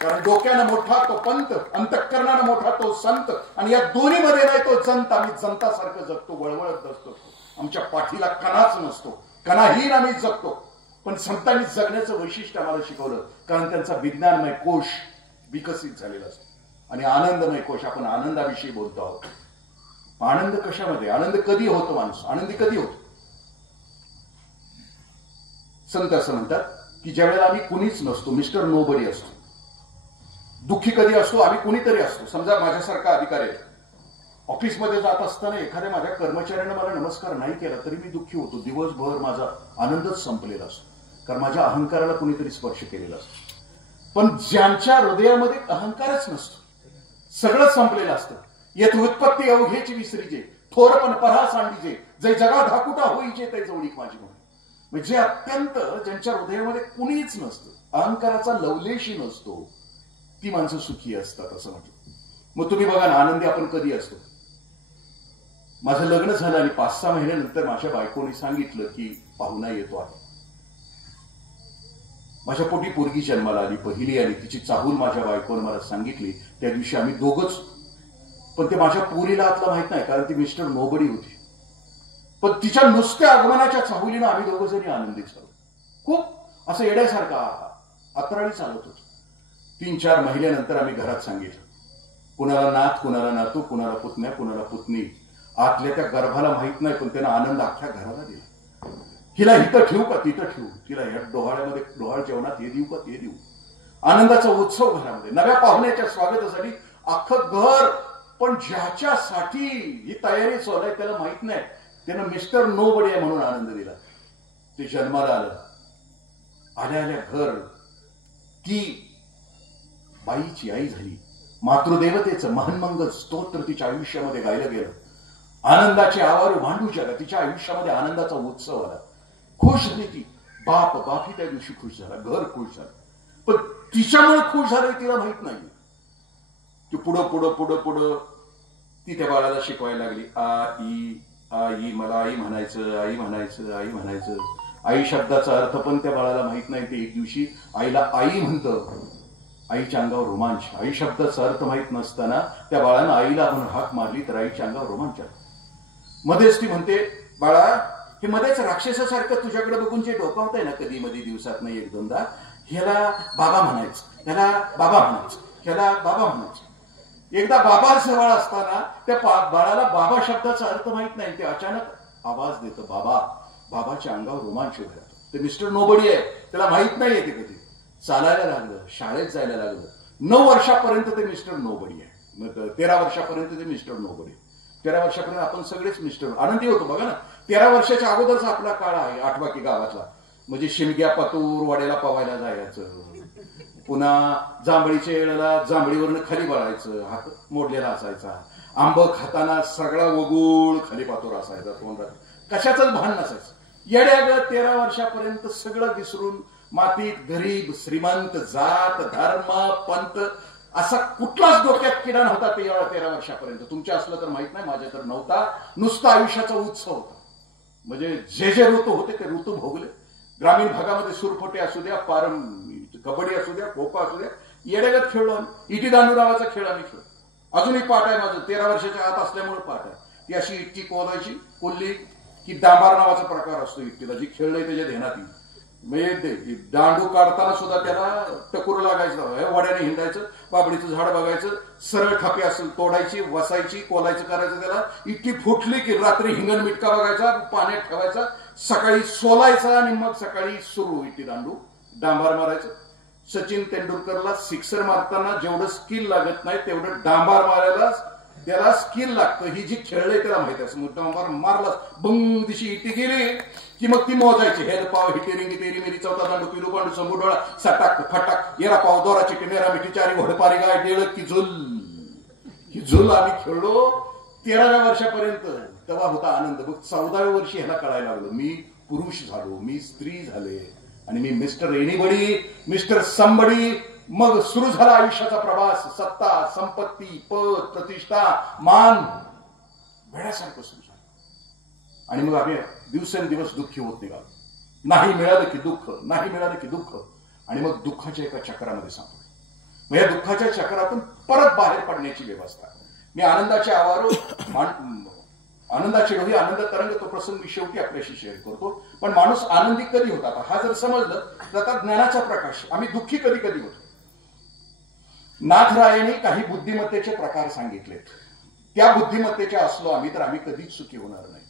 कारण डोक्यानं मोठा तो पंत, अंतःकरणानं मोठा तो संत, आणि या दोन्ही मध्ये नाही तो जंत. आम्ही जंतासारखं जगतो, वळवळत असतो. आमच्या पाठीला कणाच नसतो, कणाहीन आम्ही जगतो. पण संतांनी जगण्याचं वैशिष्ट्य आम्हाला शिकवलं, कारण त्यांचा विज्ञानमय कोश विकसित झालेला असतो. आणि आनंदमय कोश, आपण आनंदाविषयी बोलतो आहोत. आनंद कशामध्ये, आनंद कधी होतो, माणूस आनंदी कधी होतो. संत असं म्हणतात की ज्या वेळेला आम्ही कुणीच नसतो, मिस्टर नोबडी असतो. दुःखी कधी असतो, आम्ही कुणीतरी असतो. समजा माझ्यासारखा अधिकारी आहे, ऑफिसमध्ये जात असताना एखाद्या माझ्या कर्मचाऱ्यानं मला नमस्कार नाही केला तरी मी दुःखी होतो. दिवसभर माझा आनंदच संपलेला असतो, कारण माझ्या अहंकाराला कुणीतरी स्पर्श केलेला असतो. पण ज्यांच्या हृदयामध्ये अहंकारच नसतो, सगळं संपलेलं असतं. येत उत्पत्ती अवघेची विसरीजे, थोरपण परा सांडीजे, जे जगा धाकुटा होईचे ते जवळीक माझी म्हणून. म्हणजे अत्यंत ज्यांच्या हृदयामध्ये कुणीच नसतं, अहंकाराचा लवलेशी नसतो, ती माणसं सुखी असतात असं म्हटलं. मग तुम्ही बघा ना, आनंदी आपण कधी असतो. माझं लग्न झालं आणि 5-6 महिन्यानंतर माझ्या बायकोने सांगितलं की पाहुणा येतो आहे. माझ्या पोटी पोरगी जन्माला आली, पहिली आली. तिची चाहूल माझ्या बायकोने मला सांगितली. त्या दिवशी आम्ही दोघंच, पण ते माझ्या पोरीला आतला माहित नाही, कारण ती मिस्टर नोबडी होती. पण तिच्या नुसत्या आगमनाच्या चाहुलीनं आम्ही दोघं जणी आनंदी झालो. खूप असं येण्यासारखा अतराळी चालत होतो. 3-4 महिन्यानंतर आम्ही घरात सांगितलं. कुणाला नात, कुणाला नातू, कुणाला पुतण्या, कुणाला पुतणी. आतल्या त्या गर्भाला माहित नाही, पण त्यानं आनंद अख्ख्या घराला दिला. हिला इथं ठेवू का तिथं ठेवू, तिला ह्या डोहाळ्यामध्ये डोहाळ जेवणात हे देऊ का ते देऊ. आनंदाचा उत्सव घरामध्ये, नव्या पाहुण्याच्या स्वागतासाठी अख्खं घर. पण ज्याच्यासाठी ही तयारी चालू आहे त्याला माहित नाही, त्यानं मिस्टर नोबडी आहे म्हणून आनंद दिला. ते जन्माला आलं. आल्या आल्या घर, ती बाईची आई झाली. मातृदेवतेचं महन्मंगल स्तोत्र तिच्या आयुष्यामध्ये गायलं गेलं. आनंदाचे आवारू भांडू जगा. तिच्या आयुष्यामध्ये आनंदाचा उत्सव आला. खुश झाली ती. बापही त्या दिवशी खुश झाला, घर खुश झालं. पण तिच्यामुळे खुश झालं तिला माहित नाही. ती पुढं पुढं पुढं पुढं ती त्या बाळाला शिकवायला लागली. आ ई आई, मला आई म्हणायचं, आई म्हणायचं, आई म्हणायचं. आई शब्दाचा अर्थ पण त्या बाळाला माहित नाही. ते एक दिवशी आईला आई म्हणतं, आईच्या अंगावर रोमांच. आई शब्दाचा अर्थ माहित नसताना त्या बाळानं आईला आपण हाक मारली तर आईच्या अंगावर रोमांच. मध्येच ती म्हणते, बाळा, हे मध्येच राक्षसासारखं तुझ्याकडे बघून जे डोकावतंय ना कधी मध्ये दिवसात नाही एक दोनदा, ह्याला बाबा म्हणायचं, ह्याला बाबा म्हणायचं, ह्याला बाबा म्हणायचं. एकदा बाबा जवळ असताना त्या बाळाला बाबा शब्दाचा अर्थ माहित नाही. ते अचानक आवाज देतं, बाबा. बाबाच्या अंगावर रोमांच उभे राहतो. ते मिस्टर नोबडी आहे, त्याला माहित नाहीये ते कधी. चालायला लागलं, शाळेत जायला लागलं. 9 वर्षापर्यंत ते मिस्टर नोबडी आहे. मग 13 वर्षापर्यंत ते मिस्टर नोबडी. 13 वर्षापर्यंत आपण सगळेच मिस्टर आनंदी होतो. बघा ना, 13 वर्षाच्या अगोदरचा आपला काळ आहे आठवा की गावातला. म्हणजे शिमग्या पातूर वाड्याला पवायला जायचं, पुन्हा जांभळीच्या वेळेला जांभळीवरनं खाली बळायचं, हात मोडलेला असायचा. आंब खाताना सगळा वगूळ खाली पातूर असायचा तोंडात, कशाचंच भान नसायचं. येड्याग 13 वर्षापर्यंत सगळं विसरून मातीत गरीब श्रीमंत, जात धर्म पंत असा कुठलाच डोक्यात किडा नव्हता ते 13 वर्षापर्यंत. तुमच्या असलं तर माहित नाही, माझ्या तर नव्हता. नुसता आयुष्याचा उत्सव होता. म्हणजे जे जे ऋतू होते ते ऋतू भोगले. ग्रामीण भागामध्ये सुरफोटे असू द्या, कबड्डी असू द्या, खो खो असू द्या, येड्यागत खेळलो. इटी दांडू नावाचा खेळ आम्ही खेळ. अजूनही पाठ आहे माझं, 13 वर्षाच्या आत असल्यामुळे पाठ आहे. ती अशी इट्टी कोलायची, कोल्ली की डांबार नावाचा प्रकार असतो इट्टीला, जी खेळलंय त्याच्या ध्यानात येईल. म्हणजे दांडू काढताना सुद्धा त्याला टकुर लागायचं, वड्याने हिंडायचं, बाबडीचं झाड बघायचं, सरळ खापी असेल तोडायची, वसायची, कोलायचं करायचं त्याला. इतकी फुटली की रात्री हिंगण मिटका बघायचा, पाण्यात ठेवायचा, सकाळी सोलायचा आणि मग सकाळी सुरू इट्टी दांडू डांबार मारायचं. सचिन तेंडुलकरला सिक्सर मारताना जेवढं स्किल लागत नाही तेवढं डांबार मारायला त्याला स्किल लागतं. ही जी खेळले त्याला माहिती असं. डांबार मारला, बंग दिशी इटी गेली की मग ती मोजायची. हेर पाव, हिटेरिंग तेरी मेरी, चौथा दांडू, पिलू पांडू, संबू डोळा, सटाक फटाक, येरा पाव, दोरा चिटी, मेरा मिठी, चारी घोडपारी गाय, डेळ की झुल. ही झुल आम्ही खेळलो 13व्या वर्षापर्यंत. तेव्हा होता आनंद. मग 14व्या वर्षी ह्याला कळायला लागलो, मी पुरुष झालो, मी स्त्री झाले आणि मी मिस्टर एनीबडी, मिस्टर समबडी. मग सुरू झाला आयुष्याचा प्रवास. सत्ता, संपत्ती, पद, प्रतिष्ठा, मान भेड्यासारखं सुरू झालं. आणि मग आम्ही दिवसेंदिवस दुःखी होत निघालो. नाही मिळालं की दुःख, नाही मिळालं की दुःख. आणि मग दुःखाच्या एका चक्रामध्ये सापडलो. मग या दुःखाच्या चक्रातून परत बाहेर पडण्याची व्यवस्था. मी आनंदाचे आवारो, आनंदाची डोही, आनंद तरंग, तो प्रसंग मी शेवटी आपल्याशी शेअर करतो. पण माणूस आनंदी कधी होता हा जर समजलं तर आता ज्ञानाचा प्रकाश. आम्ही दुःखी कधी कधी होतो. नाथरायांनी काही बुद्धिमत्तेचे प्रकार सांगितलेत. त्या बुद्धिमत्तेच्या असलो आम्ही तर आम्ही कधीच सुखी होणार नाही.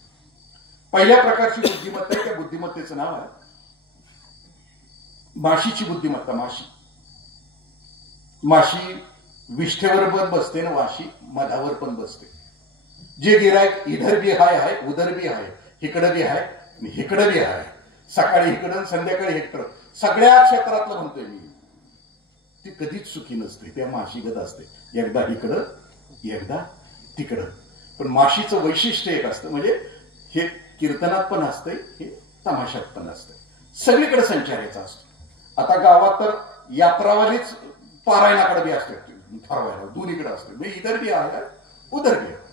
पहिल्या प्रकारची बुद्धिमत्ता आहे, त्या बुद्धिमत्तेचं नाव आहे माशीची बुद्धिमत्ता. माशी विष्ठेवर पण बसते ना, वाशी मधावर पण बसते. जे गिरायक इधर भी हाय उधर भी हाय, इकडं बी हाय इकडं बी हाय, सकाळी इकडं संध्याकाळी इकडं, सगळ्या क्षेत्रातलं म्हणतोय मी. ती कधीच सुखी नसते, त्या माशीगत असते. एकदा इकडं एकदा तिकडं. पण माशीचं वैशिष्ट्य एक असतं, म्हणजे हे कीर्तनात पण असतंय, हे तमाशात पण असतंय, सगळीकडे संचारायचा असतो. आता गावात तर यात्रावालीच पारायणाकडे बी असते, ठरवायला दोन्हीकडे असते. म्हणजे इधर बी आहे उधर बी आहे.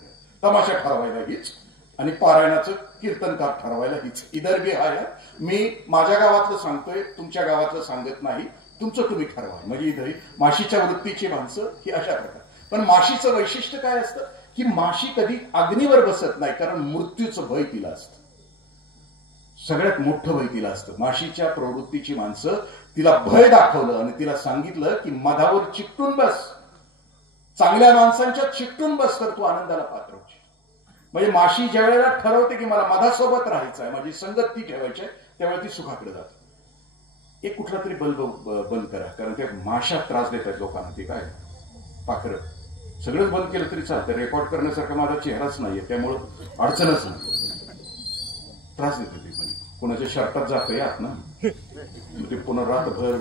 तमाशा ठरवायला हीच आणि पारायणाचं कीर्तनकार ठरवायला हीच. इधर बी आहे. मी माझ्या गावातलं सांगतोय, तुमच्या गावातलं सांगत नाही. तुमचं तुम्ही ठरवा. म्हणजे इधर माशीच्या वृत्तीची माणसं ही अशा प्रकार. पण माशीचं वैशिष्ट्य काय असतं की माशी कधी अग्नीवर बसत नाही, कारण मृत्यूचं भय तिला असतं. सगळ्यात मोठं भय तिला असतं. माशीच्या प्रवृत्तीची माणसं तिला भय दाखवलं आणि तिला सांगितलं की मधावर चिकटून बस, चांगल्या माणसांच्या चिकटून बस, तर तू आनंदाला पात्र होशील. म्हणजे माशी ज्या वेळेला ठरवते की मला मधासोबत राहायचं आहे, माझी संगत ती ठेवायची आहे, त्यावेळेला ती सुखाकडे जाते. एक कुठला तरी बल्ब बंद करा, कारण त्या माशा त्रास देतात लोकांना. ते काय पाखरं सगळंच बंद केलं तरी चालतं. रेकॉर्ड करण्यासारखा माझा चेहराच नाहीये, त्यामुळं अडचणच नाही. त्रास देते ते. पण कोणाच्या शर्टात जातं यात ना, ते पुन्हा रातभर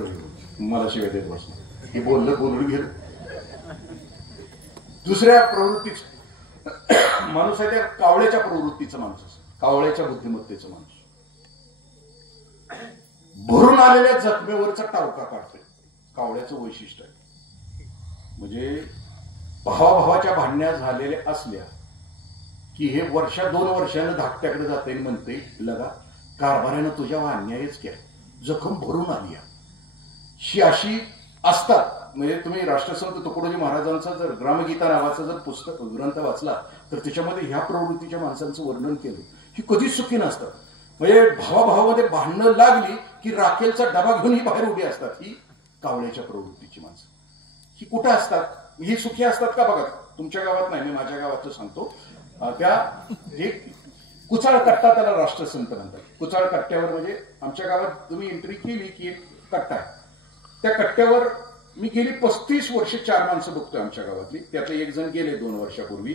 मला शिवाय देत बसणं. हे बोलून गेलं. दुसऱ्या प्रवृत्तीच माणूस आहे, त्या कावळ्याच्या प्रवृत्तीचं माणूस असतं, कावळ्याच्या बुद्धिमत्तेचं माणूस. भरून आलेल्या जखमेवरचा टावका काढतोय, कावळ्याचं वैशिष्ट्य आहे. म्हणजे भावाभावाच्या भांडण्या झालेल्या असल्या की हे वर्षा 2 वर्षानं धाकट्याकडे जाते म्हणते लगा कारभारानं तुझ्यावर अन्यायच केला, जखम भरून आली ही अशी असतात. म्हणजे तुम्ही राष्ट्रसंत तुकडोजी महाराजांचा जर ग्रामगीता नावाचा जर पुस्तक ग्रंथ वाचला तर त्याच्यामध्ये ह्या प्रवृत्तीच्या माणसांचं वर्णन केलं. ही कधीच सुखी नसतात. म्हणजे भावाभावामध्ये भांडणं लागली की राखेलचा डबा घेऊन ही बाहेर उभी असतात. ही कावळ्याच्या प्रवृत्तीची माणसं. ही कुठं असतात? ही सुखी असतात का? बघा, तुमच्या गावात नाही, मी माझ्या गावाचं सांगतो. त्या एक कुचाळ कट्टा त्याला राष्ट्रसंत म्हणतात. कुचाळ कट्ट्यावर म्हणजे आमच्या गावात तुम्ही एंट्री केली की एक कट्टा आहे. त्या कट्ट्यावर मी गेली 35 वर्ष 4 माणसं बघतोय आमच्या गावातली. त्यातले एक जण गेले 2 वर्षापूर्वी.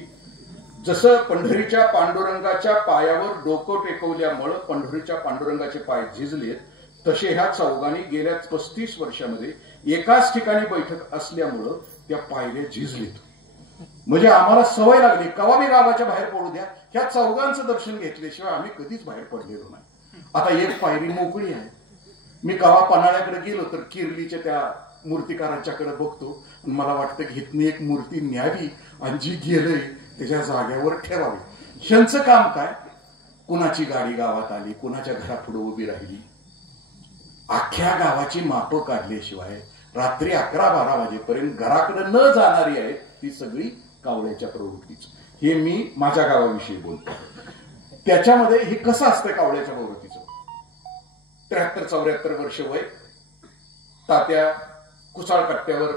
जसं पंढरीच्या पांडुरंगाच्या पायावर डोकं टेकवल्यामुळं पंढरीच्या पांडुरंगाचे पाय झिजलेत, तसे ह्या चौघांनी गेल्या 35 वर्षामध्ये एकाच ठिकाणी बैठक असल्यामुळं त्या पायऱ्या झिजलेत. म्हणजे आम्हाला सवय लागली, कवा बी गावाच्या बाहेर पडू द्या, ह्या चौघांचं दर्शन घेतल्याशिवाय आम्ही कधीच बाहेर पडलेलो नाही. आता एक पायरी मोकळी आहे. मी कवा पन्हाळ्याकडे गेलो तर किर्लीच्या त्या मूर्तिकारांच्याकडे बघतो, मला वाटतं की इथनं एक मूर्ती न्यावी आणि जी गेलंय त्याच्या जाग्यावर ठेवावी. ह्यांचं काम काय? कुणाची गाडी गावात आली, कुणाच्या घरापुढे उभी राहिली, अख्ख्या गावाची मापं काढल्याशिवाय रात्री 11-12 वाजेपर्यंत घराकडे न जाणारी आहेत ती सगळी कावळ्याच्या प्रवृत्तीच. हे मी माझ्या गावाविषयी बोलतो. त्याच्यामध्ये हे कसं असतं कावळ्याच्या प्रवृत्तीचं? 73-74 वर्ष वय, तात्या कुचाळ कट्ट्यावर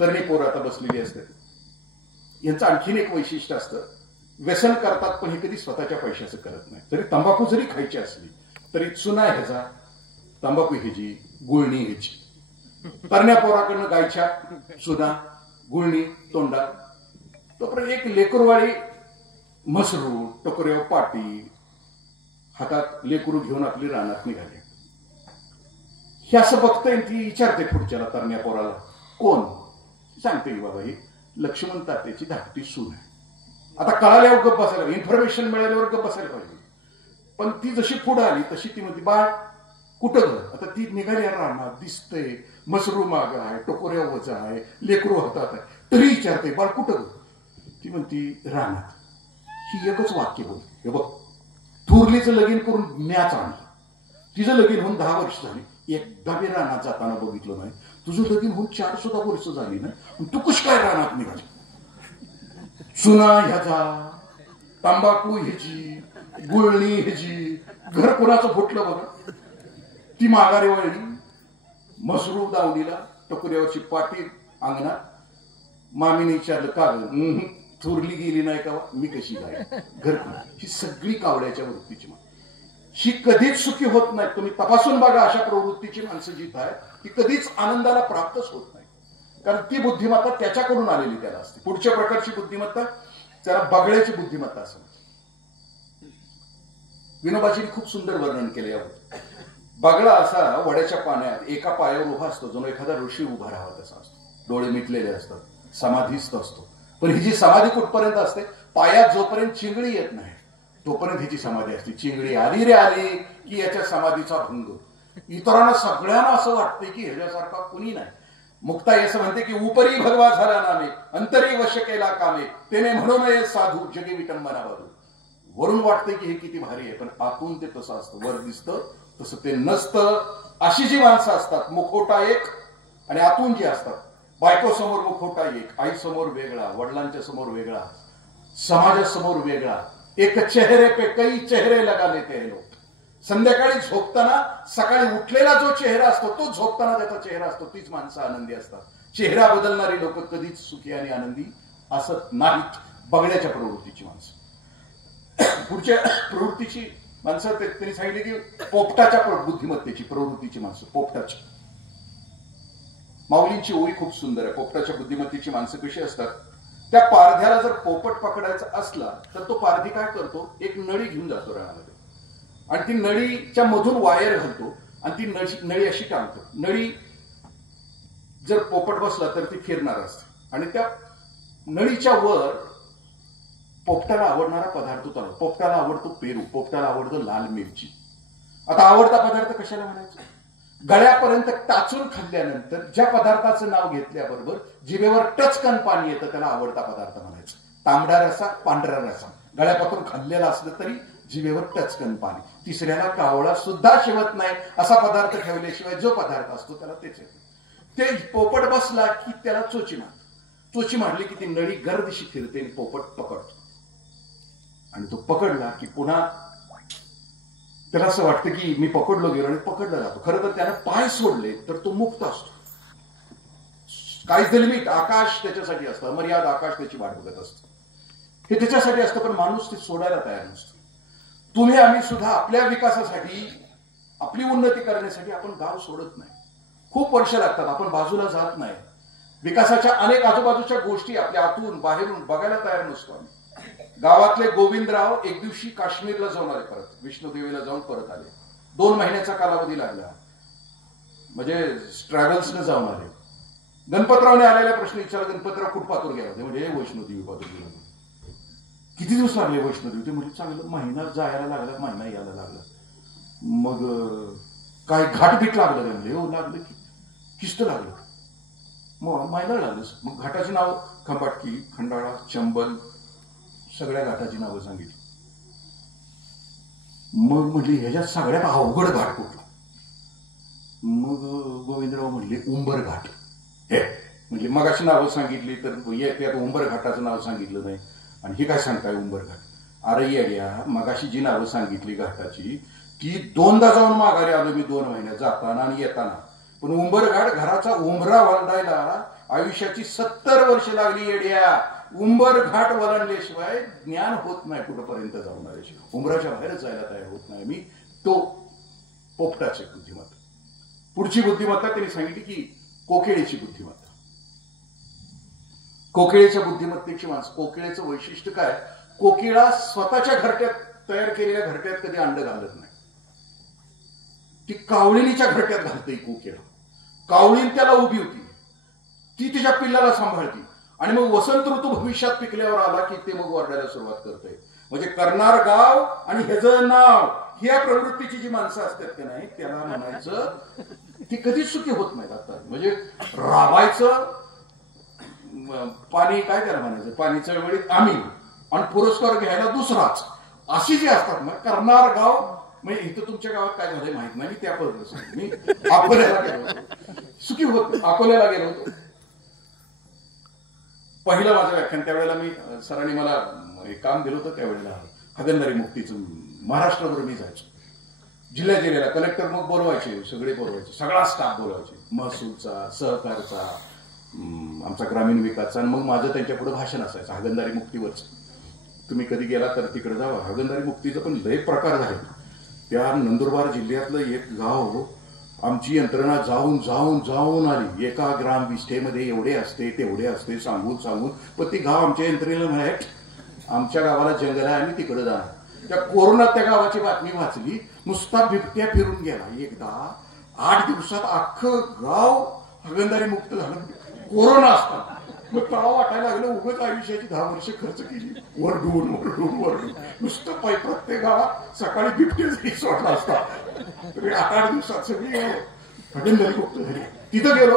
तरणी पोरं आता बसलेली असतात. यांचं आणखीन एक वैशिष्ट्य असतं, व्यसन करतात पण हे कधी स्वतःच्या पैशाचं करत नाही. तरी तंबाखू जरी खायची असली तरी चुना ह्याचा, तंबाखू ह्याची, गुळणी ह्याची. तरण्या पोराकडनं गायच्या चुना गुळणी तोंडात. तोपर्यंत एक लेकरवाळी मसरू टोकऱ्यावर पाटी हातात लेकरू घेऊन आपली रानात निघाली. हे असं बघतंय, ती विचारते पुढच्याला, तरण्या पोराला, कोण? सांगते की बाबा ही लक्ष्मण तात्याची धाकटी सून आहे. आता कळाल्यावर गप्प बसायला, इन्फॉर्मेशन मिळाल्यावर गप्प बसायला पाहिजे. पण ती जशी पुढे आली तशी ती म्हणते, बाळ कुठं ग? आता ती निघाली रानात, दिसतंय मसरू माग आहे, टोकऱ्या वजा आहे, लेकरू हातात आहे, तरी विचारते बाळ कुठं ग? ती म्हणती रानात. ही एकच वाक्य बोलते. हे बघ, थोरलीचं लगीन करून म्याच आणलं, तिचं लगीन होऊन 10 वर्ष झाली, एकदा बी रानात जाताना बघितलं नाही. तुझं लगीन होऊन 4 सुद्धा वर्ष झाली नाही, तू कशी काय रानात निघाली? चुना ह्याचा, तंबाखू ह्याची, गुळणी ह्याची, घर कोणाचं फुटलं बघा. ती माघारी वळली, मसरू दावणीला, टोकऱ्यावरची पाटी अंगणात. मामीने विचारलं, का ग? थोरली गेली नाही का? मी कशी काय घर? ही सगळी कावळ्याच्या वृत्तीची माणसं. ही कधीच सुखी होत नाही. तुम्ही तपासून बघा, अशा प्रवृत्तीची माणसं जी आहेत ती कधीच आनंदाला प्राप्तच होत नाही. कारण ती बुद्धिमत्ता त्याच्याकडून आलेली त्याला असते. पुढच्या प्रकारची बुद्धिमत्ता त्याला बगड्याची बुद्धिमत्ता असं. विनोबाजींनी खूप सुंदर वर्णन केले यावर. बगळा असा वड्याच्या पाण्यात एका पायावर उभा असतो, जणू एखादा ऋषी उभा राहावा तसा असतो. डोळे मिटलेले असतात, समाधीस्थ असतो. पण ही जी समाधी कुठपर्यंत असते? पायात जोपर्यंत चिंगळी येत नाही तोपर्यंत हिची समाधी असते. चिंगळी आली रे आली की याच्या समाधीचा भंग. इतरांना सगळ्यांना असं वाटते की ह्याच्यासारखा कुणी नाही. मुक्ताई असं म्हणते की उपरी भगवा झाला नामे, अंतरी वश केला कामे, त्याने म्हणून ये साधू जगे विटंबना बाधू. वरून वाटते की हे किती भारी आहे, पण आतून ते तसं असतं. वर दिसतं तसं ते नसतं. अशी जी माणसं असतात, मुखोटा एक आणि आतून जी असतात, बायको समोर मुखोटा एक, आई समोर वेगळा, वडिलांच्या समोर वेगळा, समाजासमोर वेगळा. एक चेहरे पे कई चेहरे लगा लेते हैं लोक. संध्याकाळी झोपताना सकाळी उठलेला जो चेहरा असतो तो झोपताना त्याचा चेहरा असतो. तीच माणसं आनंदी असतात. चेहरा बदलणारी लोक कधीच सुखी आणि आनंदी असत नाहीत. बगड्याच्या प्रवृत्तीची माणसं. पुढच्या प्रवृत्तीची माणसं त्यांनी सांगितले की पोपटाच्या बुद्धिमत्तेची प्रवृत्तीची माणसं. पोपटाची माऊलींची ओळी खूप सुंदर आहे. पोपटाच्या बुद्धिमत्तेची माणसं कशी असतात? त्या पारध्याला जर पोपट पकडायचा असला तर तो पारधी काय करतो? एक नळी घेऊन जातो रानामध्ये आणि ती नळीच्या मधून वायर घालतो आणि ती नळी अशी टाळतो. नळी जर पोपट बसला तर ती फिरणार असते आणि त्या नळीच्या वर पोपटाला आवडणारा पदार्थ चालू. पोपटाला आवडतो पेरू, पोपटाला आवडतो लाल मिरची. आता आवडता पदार्थ कशाला म्हणायचं? गळ्यापर्यंत टाचून खाल्ल्यानंतर ज्या पदार्थाचं नाव घेतल्याबरोबर जिभेवर टचकन पाणी येतं त्याला आवडता पदार्थ म्हणायचं. तांबडा रसा, पांढरा रसा, गळ्यापासून खाल्लेलं असलं तरी जिभेवर टचकन पाणी. तिसऱ्याला कावळा सुद्धा शिवत नाही असा पदार्थ ठेवल्याशिवाय जो पदार्थ असतो त्याला तेच येते. ते पोपट बसला की त्याला चोची मारतो. चोची मारली की ती नळी गर्दिशी फिरते आणि पोपट पकडतो. आणि तो पकडला की पुन्हा त्याला असं वाटतं की मी पकडलो गेलो आणि पकडला जातो. खरं तर त्याने पाय सोडले तर तो मुक्त असतो. काहीच लिमिट आकाश त्याच्यासाठी असतं, मर्यादा आकाश त्याची वाट बघत असतं. हे त्याच्यासाठी असतं, पण माणूस ते सोडायला तयार नसतो. तुम्ही आम्ही सुद्धा आपल्या विकासासाठी, आपली उन्नती करण्यासाठी आपण गाव सोडत नाही. खूप वर्ष लागतात, आपण बाजूला जात नाही. विकासाच्या अनेक आजूबाजूच्या गोष्टी आपल्या आतून बाहेरून बघायला तयार नसतो आम्ही. गावातले गोविंदराव एक दिवशी काश्मीरला जाऊन आले, परत विष्णुदेवीला जाऊन परत आले. 2 महिन्याचा कालावधी लागला, म्हणजे ट्रॅव्हल्सने जाऊन आले. गणपतरावने आलेला प्रश्न विचारला, गणपतराव कुठ पातूर गेला होते? म्हणजे वैष्णोदेवी पातूर गेला. किती दिवस लागले वैष्णोदेवी? ते म्हणजे चांगलं महिना जायला लागला, महिना यायला लागला. मग काय घाट बीट लागलं? म्हणजे हो लागलं की किस्त लागलं, मग महिना लागलं. मग घाटाची नाव खंबाटकी, खंडाळा, चंबल, सगळ्या घाटाची नावं सांगितली. मग म्हटली ह्याच्यात सगळ्यात अवघड घाट कुठला? मग गोविंदराव म्हणले उंबर घाट. हे म्हणजे मगाशी नावं सांगितली तर त्यात उंबर घाटाचं नाव सांगितलं नाही, आणि हे काय सांगताय उंबर घाट? अरे येड्या, मगाशी जी नावं सांगितली घाटाची ती 2दा जाऊन माघारी आलो मी 2 महिन्यात, जाताना आणि येताना. पण उंबरघाट घराचा उंबरा वलडायला आयुष्याची 70 वर्ष लागली येड्या. उंबरघाट वलंडल्याशिवाय ज्ञान होत नाही, कुठपर्यंत जाऊन आल्याशिवाय. उंबराच्या बाहेरच जायला तयार होत नाही मी. तो पोपटाची बुद्धिमत्ता. पुढची बुद्धिमत्ता त्यांनी सांगितली की कोकिळेची बुद्धिमत्ता. कोकिळेच्या बुद्धिमत्तेची माणसं. कोकिळेचं वैशिष्ट्य काय? कोकिळा स्वतःच्या घरट्यात, तयार केलेल्या घरट्यात कधी अंड घालत नाही. ती कावळिणीच्या घरट्यात घालते कोकिळा. कावळीन त्याला उभी होती, ती तिच्या पिल्लाला सांभाळती, आणि मग वसंत ऋतू भविष्यात पिकल्यावर आला की ते मग वरडायला सुरुवात करते. म्हणजे करणार गाव आणि ह्याचं नाव, ह्या प्रवृत्तीची जी माणसं असतात का नाही, त्याला म्हणायचं ती कधीच सुखी होत नाहीत. आता म्हणजे राबायचं पाणी, काय त्याला म्हणायचं, पाणी चळवळीत आम्ही, आणि पुरस्कार घ्यायला दुसराच, अशी जी असतात ना करणार गाव. म्हणजे इथं तुमच्या गावात काय झालंय माहित नाही, मी त्या पद्धतीने मी अकोल्याला गेलो होतो, सुखी होत अकोल्याला गेलो होतो. पहिलं माझं व्याख्यान त्यावेळेला मी, सरांनी मला एक काम दिलं होतं त्यावेळेला, हागणदारी मुक्तीचं. महाराष्ट्रभर मी जायचो, जिल्ह्याला कलेक्टर मग बोलवायचे, सगळे बोलवायचे, सगळा स्टाफ बोलवायचे, महसूलचा, सहकारचा, आमचा ग्रामीण विकासचा. आणि मग माझं त्यांच्या पुढे भाषण असायचं हागणदारी मुक्तीवरच. तुम्ही कधी गेला तर तिकडे जावा. हागणदारी मुक्तीचं पण लय प्रकार झाले. त्या नंदुरबार जिल्ह्यातलं एक गाव, आमची यंत्रणा जाऊन जाऊन जाऊन आली. एका ग्रामविष्ठेमध्ये एवढे असते तेवढे असते सांगून सांगून, पण ती गाव आमच्या यंत्रणेला माहीत, आमच्या गावाला जंगल आहे, आम्ही तिकडे जाणार. त्या कोरोनात त्या गावाची बातमी वाचली, नुसता बिबट्या फिरून गेला. एकदा 8 दिवसात अख्खं गाव हागणदारी मुक्त झालं, कोरोना असताना. मग तळा वाटायला लागलं, उगाच आयुष्याची 10 वर्ष खर्च केली, वरडून वरडून वरडून. नुसतं प्रत्येक गावात सकाळी बिबटे जरी सोडला असता तरी 8 दिवसात सगळी हागणदारी मुक्त झाली. तिथं गेलो,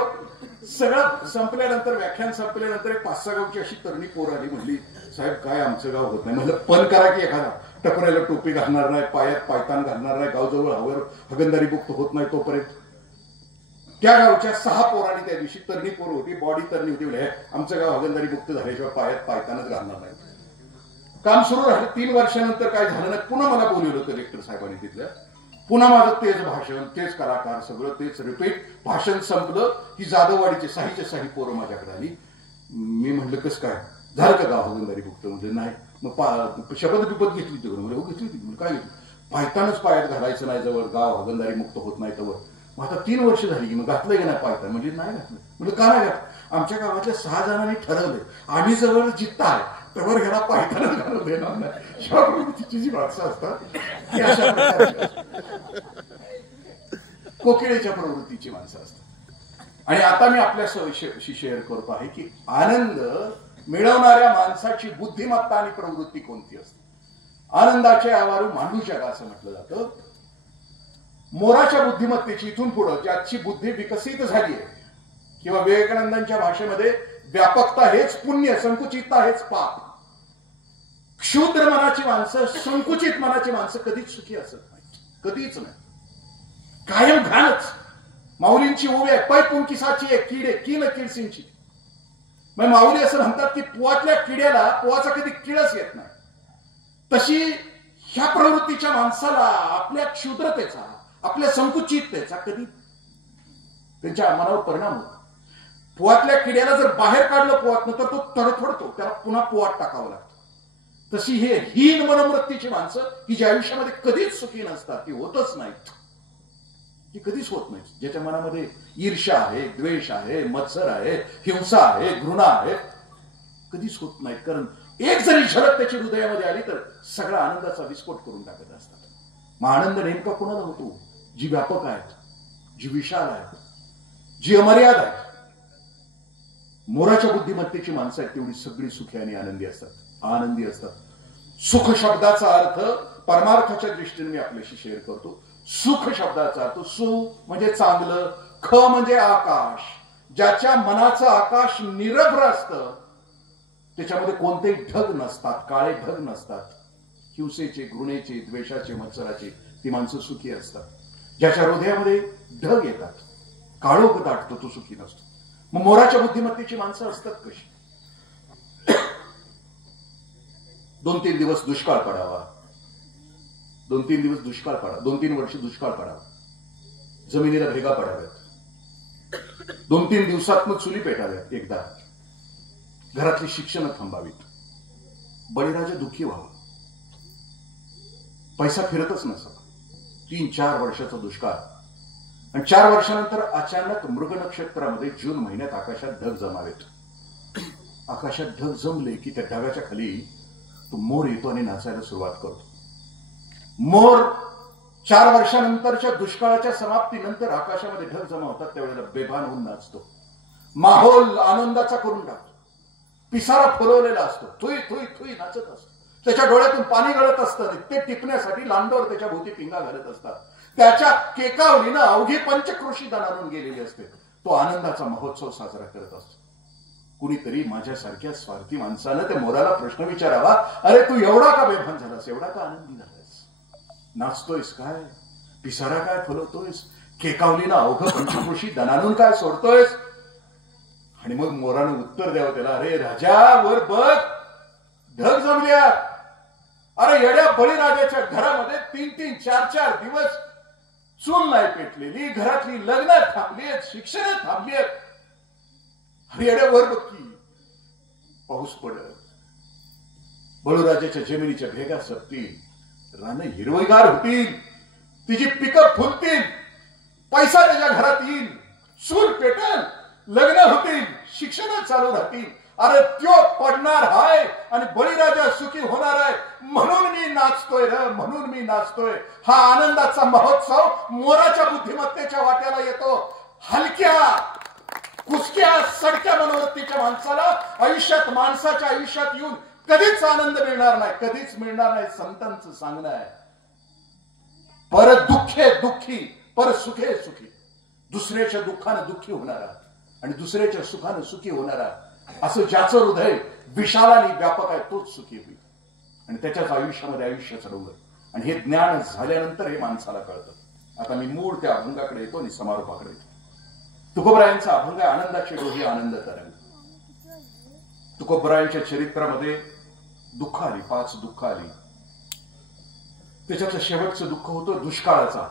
सगळं संपल्यानंतर, व्याख्यान संपल्यानंतर एक 5-6 गावची अशी तरुणी पोर आली. म्हणली साहेब काय आमचं गाव होत नाही. म्हणलं पण करा की एखादा, टपऱ्याला टोपी घालणार नाही, पायात पायतान घालणार नाही, गाव जवळ हवर हागणदारी मुक्त होत नाही तोपर्यंत. त्या गावच्या 6 पोरांनी त्या दिवशी, तरणी पोर होती, बॉडी तरणी होती, म्हणजे आमचं गाव हागणदारी मुक्त झाल्याशिवाय पायात पायतानच घालणार नाही. काम सुरू राहिलं. 3 वर्षानंतर काय झालं नाही, पुन्हा मला बोलवलं कलेक्टर साहेबांनी तिथल्या. पुन्हा माझं तेच भाषण, तेच कलाकार, सगळं तेच रिपीट. भाषण संपलं की जाधववाडीचे साही पोरं माझ्याकडे आली. मी म्हटलं कसं काय झालं का गाव हागणदारी मुक्त? म्हणजे नाही. मग शपथ बिपत घेतली तिकडून. म्हणजे हो घेतली ती. काय घेतली? पायतानच पायात घालायचं नाही जवळ गाव हागणदारी मुक्त होत नाही तवर. मग आता 3 वर्ष झाली की मग घातलंय की नाही पायतान? म्हणजे नाही घातलं. म्हणजे का नाही घातलं? आमच्या गावातल्या 6 जणांनी ठरवलंय, आम्ही जवळ जित्ता आहे त्यावर ह्याला पायतानच घालून देणार नाही. ह्या प्रवृत्तीची जी माणसं असतात ती अशा प्रकारची कोकिळेच्या प्रवृत्तीची माणसं असतात. आणि आता मी आपल्याशी शेअर करतो आहे की आनंद मिळवणाऱ्या माणसाची बुद्धिमत्ता आणि प्रवृत्ती कोणती असते. आनंदाचे आवारू मांडू जगा असं म्हटलं जातं. मोराच्या बुद्धिमत्तेची इथून पुढे ज्याची बुद्धी विकसित झाली आहे, किंवा विवेकानंदांच्या भाषेमध्ये व्यापकता हेच पुण्य, संकुचितता हेच पाप, क्षुद्र मनाची माणसं, संकुचित मनाची माणसं कधीच सुखी असत नाही, कधीच नाही. कायम घाणच. माऊलींची ओवी आहे, पै पुंकिसाची एक किडे की न किडसिंची. मग माऊली असं म्हणतात की पोवातल्या किड्याला पोवाचा कधी किडच येत नाही. तशी ह्या प्रवृत्तीच्या माणसाला आपल्या क्षुद्रतेचा, आपल्या संकुचिततेचा कधी त्यांच्या मनावर परिणाम होतो. पोवातल्या किड्याला जर बाहेर काढलं पोवातनं तर तो तडफडतो, त्याला पुन्हा पोवात टाकावं लागतं. तशी हे हीन मनोवृत्तीची माणसं की ज्या आयुष्यामध्ये कधीच सुखी नसतात, ती होतच नाहीत, ती कधीच होत नाही. ज्याच्या मनामध्ये ईर्ष्या आहे, द्वेष आहे, मत्सर आहे, हिंसा आहे, घृणा आहे, कधीच होत नाहीत. कारण एक जरी झलक त्याची हृदयामध्ये आली तर सगळा आनंदाचा विस्फोट करून टाकत असतात. मग आनंद नेमका कोणाला होतो? जी व्यापक आहेत, जी विशाल आहेत, जी अमर्याद आहेत. मोराच्या बुद्धिमत्तेची माणसं आहेत तेवढी सगळी सुखी आणि आनंदी असतात, आनंदी असतात. सुख शब्दाचा अर्थ परमार्थाच्या दृष्टीने मी आपल्याशी शेअर करतो. सुख शब्दाचा अर्थ सु म्हणजे चांगलं, ख म्हणजे आकाश. ज्याच्या मनाचं आकाश निरभ्र असतं, त्याच्यामध्ये कोणतेही ढग नसतात, काळे ढग नसतात, हिंसेचे, घृणेचे, द्वेषाचे, मत्सराचे, ती माणसं सुखी असतात. ज्याच्या हृदयामध्ये ढग येतात, काळोख दाटतो, तो सुखी नसतो. मग मोराच्या बुद्धिमत्तेची माणसं असतात कशी? 2-3 दिवस दुष्काळ पडावा, 2-3 दिवस दुष्काळ पडावा, 2-3 वर्ष दुष्काळ पडावा, जमिनीला भेगा पडाव्यात, 2-3 दिवसात मग चुली पेटाव्यात, एकदा घरातली शिक्षण थांबावीत, बळीराजा दुःखी व्हावं, पैसा फिरतच नसा, 3-4 वर्षाचा दुष्काळ. आणि 4 वर्षानंतर अचानक मृग नक्षत्रामध्ये जून महिन्यात आकाशात ढग जमावेत. आकाशात ढग जमले की त्या ढगाच्या खाली तो मोर येतो आणि नाचायला सुरुवात करतो. मोर 4 वर्षानंतरच्या दुष्काळाच्या समाप्तीनंतर आकाशामध्ये ढग जमा होतात त्यावेळेला बेभान होऊन नाचतो, माहोल आनंदाचा करून टाकतो. पिसारा फुलवलेला असतो, थुई थुई थुई नाचत असतो, त्याच्या डोळ्यातून पाणी गळत असतं. ते टिपण्यासाठी लांडोर त्याच्या भोवती पिंगा घालत असतात. त्याच्या केकावलीनं अवघी पंचक्रोशी दणाणून गेलेली असते. तो आनंदाचा महोत्सव साजरा करत असतो. कुणीतरी माझ्यासारख्या स्वार्थी माणसानं त्या मोराला प्रश्न विचारावा, अरे तू एवढा का बेभान झालास, एवढा का आनंदी झालास, नाचतोयस काय, पिसारा काय फुलवतोयस, केकावलीनं अवघ पंचक्रोशी दणाणून काय सोडतोयस? आणि मग मोरानं उत्तर द्यावं त्याला, अरे राजा वर बघ, ढग जमल्या. अरे येड्या बळीराजाच्या घरामध्ये 3-3, 4-4 दिवस चूल नाही पेटलेली, घरातली लग्न थांबलीत, शिक्षण थांबलीत. अरे येड्या वर बघ की, पाऊस पडत, बळीराजाच्या जमिनीच्या भेगा सपतील, रानं हिरवगार होतील, तिची पिकं फुलतील, पैसा त्याच्या घरात येईल, चूल पेटेल, लग्न होतील, शिक्षण चालू राहतील. अरे त्यो पडणार आहे आणि बळीराजा सुखी होणार आहे, म्हणून मी नाचतोय रे, म्हणून मी नाचतोय. हा आनंदाचा महोत्सव मोराच्या बुद्धिमत्तेच्या वाट्याला येतो. हलक्या कुसक्या सडक्या मनोवृत्तीच्या माणसाला आयुष्यात, माणसाच्या आयुष्यात येऊन कधीच आनंद मिळणार नाही, कधीच मिळणार नाही. संतांचं सांगणं आहे, पर दुःखे दुःखी, पर सुखे सुखी. दुसऱ्याच्या दुःखानं दुःखी होणारा आणि दुसऱ्याच्या सुखानं सुखी होणारा, असं ज्याचं हृदय विशाल आणि व्यापक आहे तोच सुखी होईल. आणि त्याच्याच आयुष्यामध्ये आयुष्य चढवलं. आणि हे ज्ञान झाल्यानंतर हे माणसाला कळतं. आता मी मूळ त्या अभंगाकडे येतो आणि समारोपाकडे येतो. तुकोबरायांचा अभंग आहे, आनंदाची डोही आनंद तरंग. तुकोबरायांच्या चरित्रामध्ये दुःख आली, 5 दुःख आली. त्याच्यातलं शेवटचं दुःख होतं दुष्काळाचा.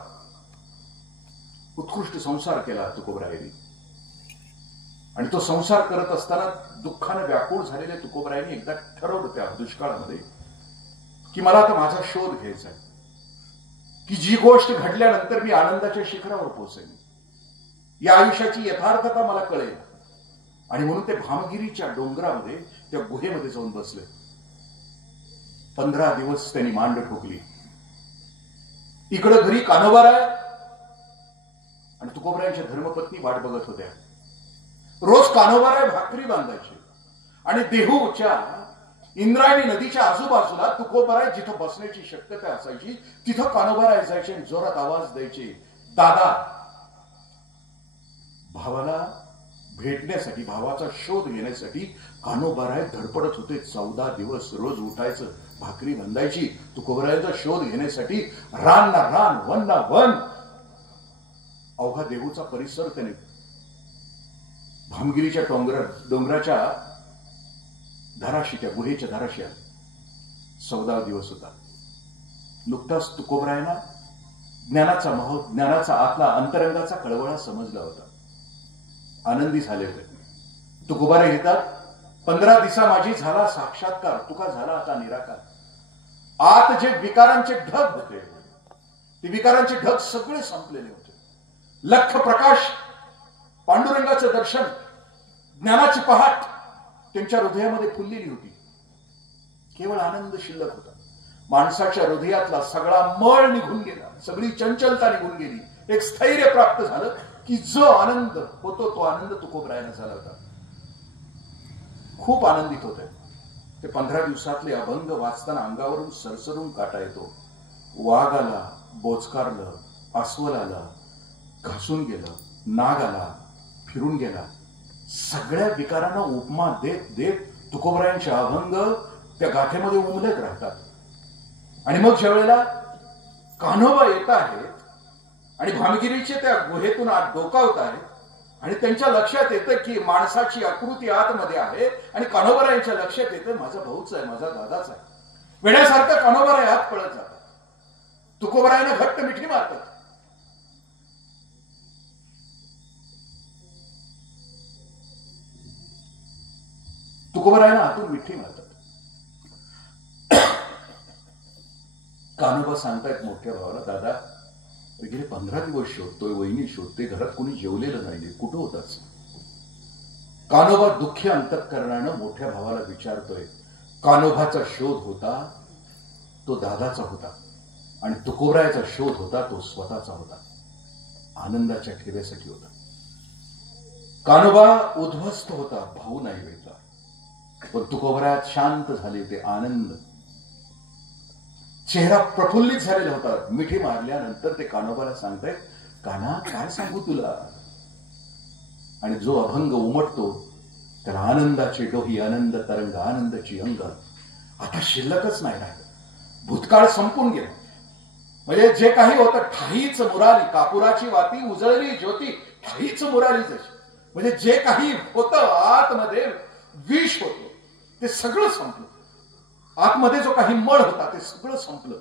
उत्कृष्ट संसार केला तुकोबरायांनी आणि तो संसार करत असताना दुःखानं व्याकुळ झालेल्या तुकोबरायांनी एकदा ठरवलं त्या दुष्काळामध्ये की मला आता माझा शोध घ्यायचा आहे, की जी गोष्ट घडल्यानंतर मी आनंदाच्या शिखरावर पोहोचेन, या आयुष्याची यथार्थता मला कळेल. आणि म्हणून ते भामगिरीच्या डोंगरामध्ये त्या गुहेमध्ये जाऊन बसले. 15 दिवस त्यांनी मांड ठोकली. इकडं घरी कान्होबाराय आणि तुकोबरायांच्या धर्मपत्नी वाट बघत होत्या. रोज कान्होबाराय भाकरी बांधायचे आणि देहूच्या इंद्रायणी नदीच्या आजूबाजूला तुकोबराय जिथं बसण्याची शक्यता असायची तिथं कान्होबाराय जायचे आणि जोरात आवाज द्यायचे, दादा भावाला भेटण्यासाठी, भावाचा शोध घेण्यासाठी कान्होबाराय धडपडत होते. 14 दिवस रोज उठायचं, भाकरी बांधायची, तुकोबरायांचा शोध घेण्यासाठी रान ना रान, वन ना वन, अवघा देहूचा परिसर त्याने भामगिरीच्या डोंगराच्या धाराशी, त्या गुहेच्या धाराशी 14 दिवस होता. नुकताच तुकोबरायांना ज्ञानाचा मोह, ज्ञानाचा आतला अंतरंगाचा कळवळा समजला होता. आनंदी झाले होते. तुकोबारे घेतात, 15 दिवसा माझी झाला साक्षात्कार, तुका झाला आता निराकार. आत जे विकारांचे ढग होते, ते विकारांचे ढग सगळे संपलेले होते. लख प्रकाश, पांडुरंगाचं दर्शन, ज्ञानाची पहाट त्यांच्या हृदयामध्ये फुललेली होती. केवळ आनंद शिल्लक होता. माणसाच्या हृदयातला सगळा मळ निघून गेला, सगळी चंचलता निघून गेली. एक स्थैर्य प्राप्त झालं की जो आनंद होतो तो आनंद तुकोबरायांना झाला होता. खूप आनंदित होते ते. 15 दिवसातले अभंग वाचताना अंगावरून सरसरून काटा येतो. वाघ आला, बोचकारलं, अस्वल आला, घासून गेलं, नाग आला, फिरून गेला. सगळ्या विकारांना उपमा देत देत तुकोबरायांचे अभंग त्या गाथेमध्ये उमलत राहतात. आणि मग ज्या वेळेला कान्होबा येत आहेत आणि भामगिरीचे त्या गुहेतून आत डोकावत आहेत आणि त्यांच्या लक्षात येतं की माणसाची आकृती आतमध्ये आहे आणि कान्होबारायांच्या लक्षात येतं माझा भाऊच आहे, माझा दादाच आहे. वेड्यासारखं कान्होबाराय आत पळत जातात. तुकोबरायांना घट्ट मिठी मारतात. तुकोबरायांना आतून मिठी मारतात. कान्होबा सांगतायत मोठ्या भावाला, दादा गेले 15 दिवस शोधतोय, वहिनी शोधते, घरात कोणी जेवलेलं नाही, कुठं होताच. कान्होबा दुःखी अंतःकरणानं मोठ्या भावाला विचारतोय. कान्होबाचा शोध होता तो दादाचा होता आणि तुकोबरायाचा शोध होता तो स्वतःचा होता, आनंदाच्या ठेव्यासाठी होता. कान्होबा उद्ध्वस्त होता, भाऊ नाही भेटला, पण तुकोबरायात शांत झाले होते, आनंद, चेहरा प्रफुल्लित झालेला होता. मिठी मारल्यानंतर ते कान्होबाला सांगतायत, कान्हा काय सांगू तुला. आणि जो अभंग उमटतो त्याला आनंदाची डोही, आनंद तरंग, आनंदाची अंग आता शिल्लकच नाही राहिलं. भूतकाळ संपून गेला. म्हणजे जे काही होतं ठाईच मुरारी, कापुराची वाती उजळली ज्योती, ठाईच मुरारी जशी. म्हणजे जे काही होतं आतमध्ये विष होतं ते सगळं संपलं. आतमध्ये जो काही मळ होता ते सगळं संपलं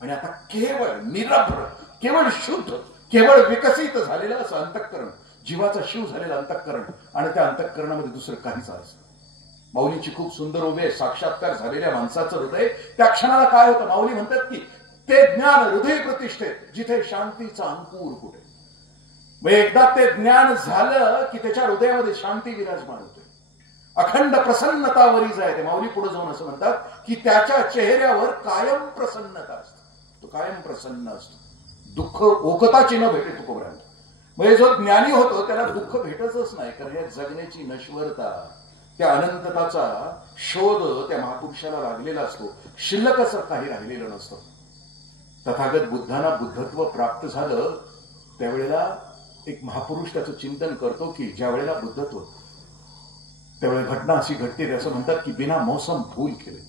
आणि आता केवळ निरभ्र, केवळ शुद्ध, केवळ विकसित झालेलं असं अंतःकरण, जीवाचा शिव झालेलं अंतःकरण आणि त्या अंतःकरणामध्ये दुसरं काहीच असं. माऊलीची खूप सुंदर उभी आहे. साक्षात्कार झालेल्या माणसाचं हृदय त्या क्षणाला काय होतं, माऊली म्हणतात की ते ज्ञान हृदय प्रतिष्ठेत जिथे शांतीचा अंकुर कुठे. मग एकदा ते ज्ञान झालं की त्याच्या हृदयामध्ये शांती विराजमान होते, अखंड प्रसन्नता वरीच आहे. ते माऊली पुढे जाऊन असं म्हणतात की त्याच्या चेहऱ्यावर कायम प्रसन्नता असते, तो कायम प्रसन्न असतो. दुःख ओकताची न भेटे तुकोबरायांना. म्हणजे जो ज्ञानी होतो त्याला दुःख भेटतच नाही, कारण या जगण्याची नश्वरता, त्या अनंतताचा शोध त्या महापुरुषाला लागलेला असतो. शिल्लक असं काही राहिलेलं नसतं. तथागत बुद्धांना बुद्धत्व प्राप्त झालं त्यावेळेला एक महापुरुष त्याचं चिंतन करतो की ज्या वेळेला बुद्धत्व, त्यावेळेला घटना अशी घडते, असं म्हणतात की बिना मौसम फूल खिले,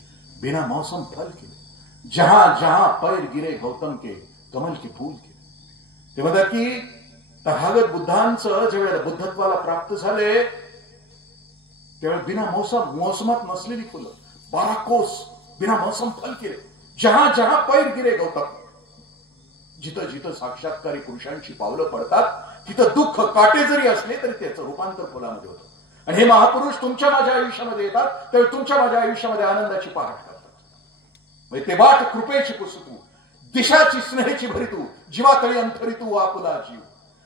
बिना मौसम फल खिले, जहां जहां पैर गिरे गौतम के कमल के फूल खिले. ते म्हणतात की तथागत बुद्धांचं ज्या वेळेला बुद्धत्वाला प्राप्त झाले त्यावेळेला बिना मौसम, मोसमात नसलेली फुलं 12 कोस बिना मौसम फल केले, जहां जहां पैर गिरे गौतम. जिथं जिथं साक्षात्कारी पुरुषांची पावलं पडतात तिथं दुःख काटे जरी असले तरी त्याचं रूपांतर फुलामध्ये होतं. आणि हे महापुरुष तुमच्या माझ्या आयुष्यामध्ये येतात त्यावेळी तुमच्या माझ्या आयुष्यामध्ये आनंदाची पहाट करतात. म्हणजे ते वाट कृपेची पुसतू, दिशाची स्नेहाची भरितू, जीवातळी अंथरितू आपुला जीव.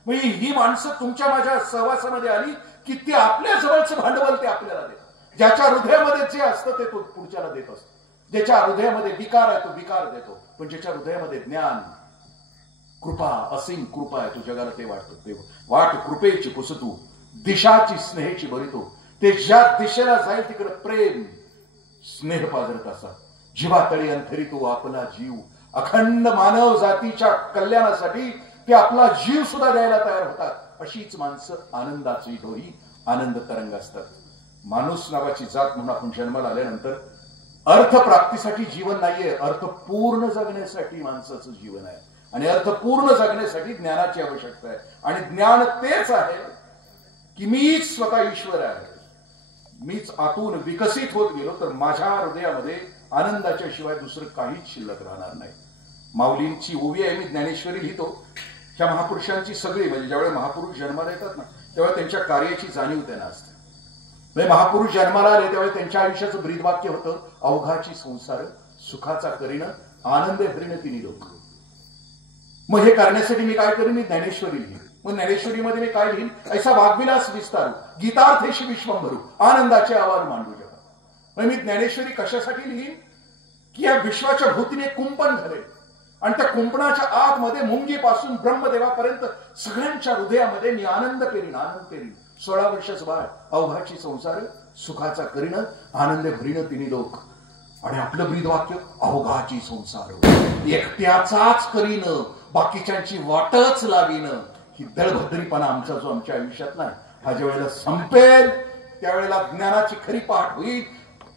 म्हणजे ही माणसं तुमच्या माझ्या सहवासामध्ये आली की ते आपल्या जवळचं भांडवल ते आपल्याला देतात. ज्याच्या हृदयामध्ये जे असतं ते तो पुढच्याला देत असतो. ज्याच्या हृदयामध्ये विकार आहे तो विकार देतो, पण ज्याच्या हृदयामध्ये ज्ञान, कृपा, असीम कृपा आहे तो जगाला ते वाटतं. ते वाट कृपेची पुसतू, दिशाची स्नेहाची भरितो. ते ज्या दिशेला जाईल तिकडे प्रेम स्नेह पाजरत असतात. जीवातळी अंथरितो आपला जीव. अखंड मानव जातीच्या कल्याणासाठी ते आपला जीव सुद्धा द्यायला तयार होतात. अशीच माणसं आनंदाची डोही, आनंद तरंग असतात. माणूस नावाची जात म्हणून आपण जन्माला आल्यानंतर अर्थप्राप्तीसाठी जीवन नाहीये, अर्थपूर्ण जगण्यासाठी माणसाचं जीवन आहे. आणि अर्थपूर्ण जगण्यासाठी ज्ञानाची आवश्यकता आहे. आणि ज्ञान तेच आहे की मीच स्वतः ईश्वर आहे. मीच आतून विकसित होत गेलो तर माझ्या हृदयामध्ये आनंदाच्या शिवाय दुसरं काहीच शिल्लक राहणार नाही. माऊलींची ओवी आहे, मी ज्ञानेश्वरी लिहितो. ह्या महापुरुषांची सगळी, म्हणजे ज्यावेळी महापुरुष जन्माला येतात ना, तेव्हा त्यांच्या कार्याची जाणीव त्यांना असते. म्हणजे महापुरुष जन्माला आले त्यावेळी त्यांच्या आयुष्याचं ब्रीदवाक्य होतं, अवघाची संसार सुखाचा करीनं आनंद हरीनं तिन्ही लोक. मग हे करण्यासाठी मी काय करीन, मी ज्ञानेश्वरी लिहीन. मग ज्ञानेश्वरीमध्ये मी काय लिहीन, ऐसा वाग्विलास विस्तारू गीतार्थेशी विश्वंभरू आनंदाचे आवार मांडू जगात. म्हणजे मी ज्ञानेश्वरी कशासाठी लिहीन की या विश्वाच्या भोवतीने कुंपण झाले आणि त्या कुंपणाच्या आतमध्ये मुंगीपासून ब्रह्मदेवापर्यंत सगळ्यांच्या हृदयामध्ये मी आनंद पेरीन, आनंद पेरीन. 16 वर्षाचं बाळ, अवघाची संसार सुखाचा करीनं आनंद भरीनं तिन्ही लोक. आणि आपलं ब्रीदवाक्य अवघाची संसार एकट्याचाच करीनं बाकीच्यांची वाटच लावीन. ही दळभद्रीपणा आमचा जो आमच्या आयुष्यात नाही, हा ज्या वेळेला संपेल त्यावेळेला ज्ञानाची खरी पाठ होईल.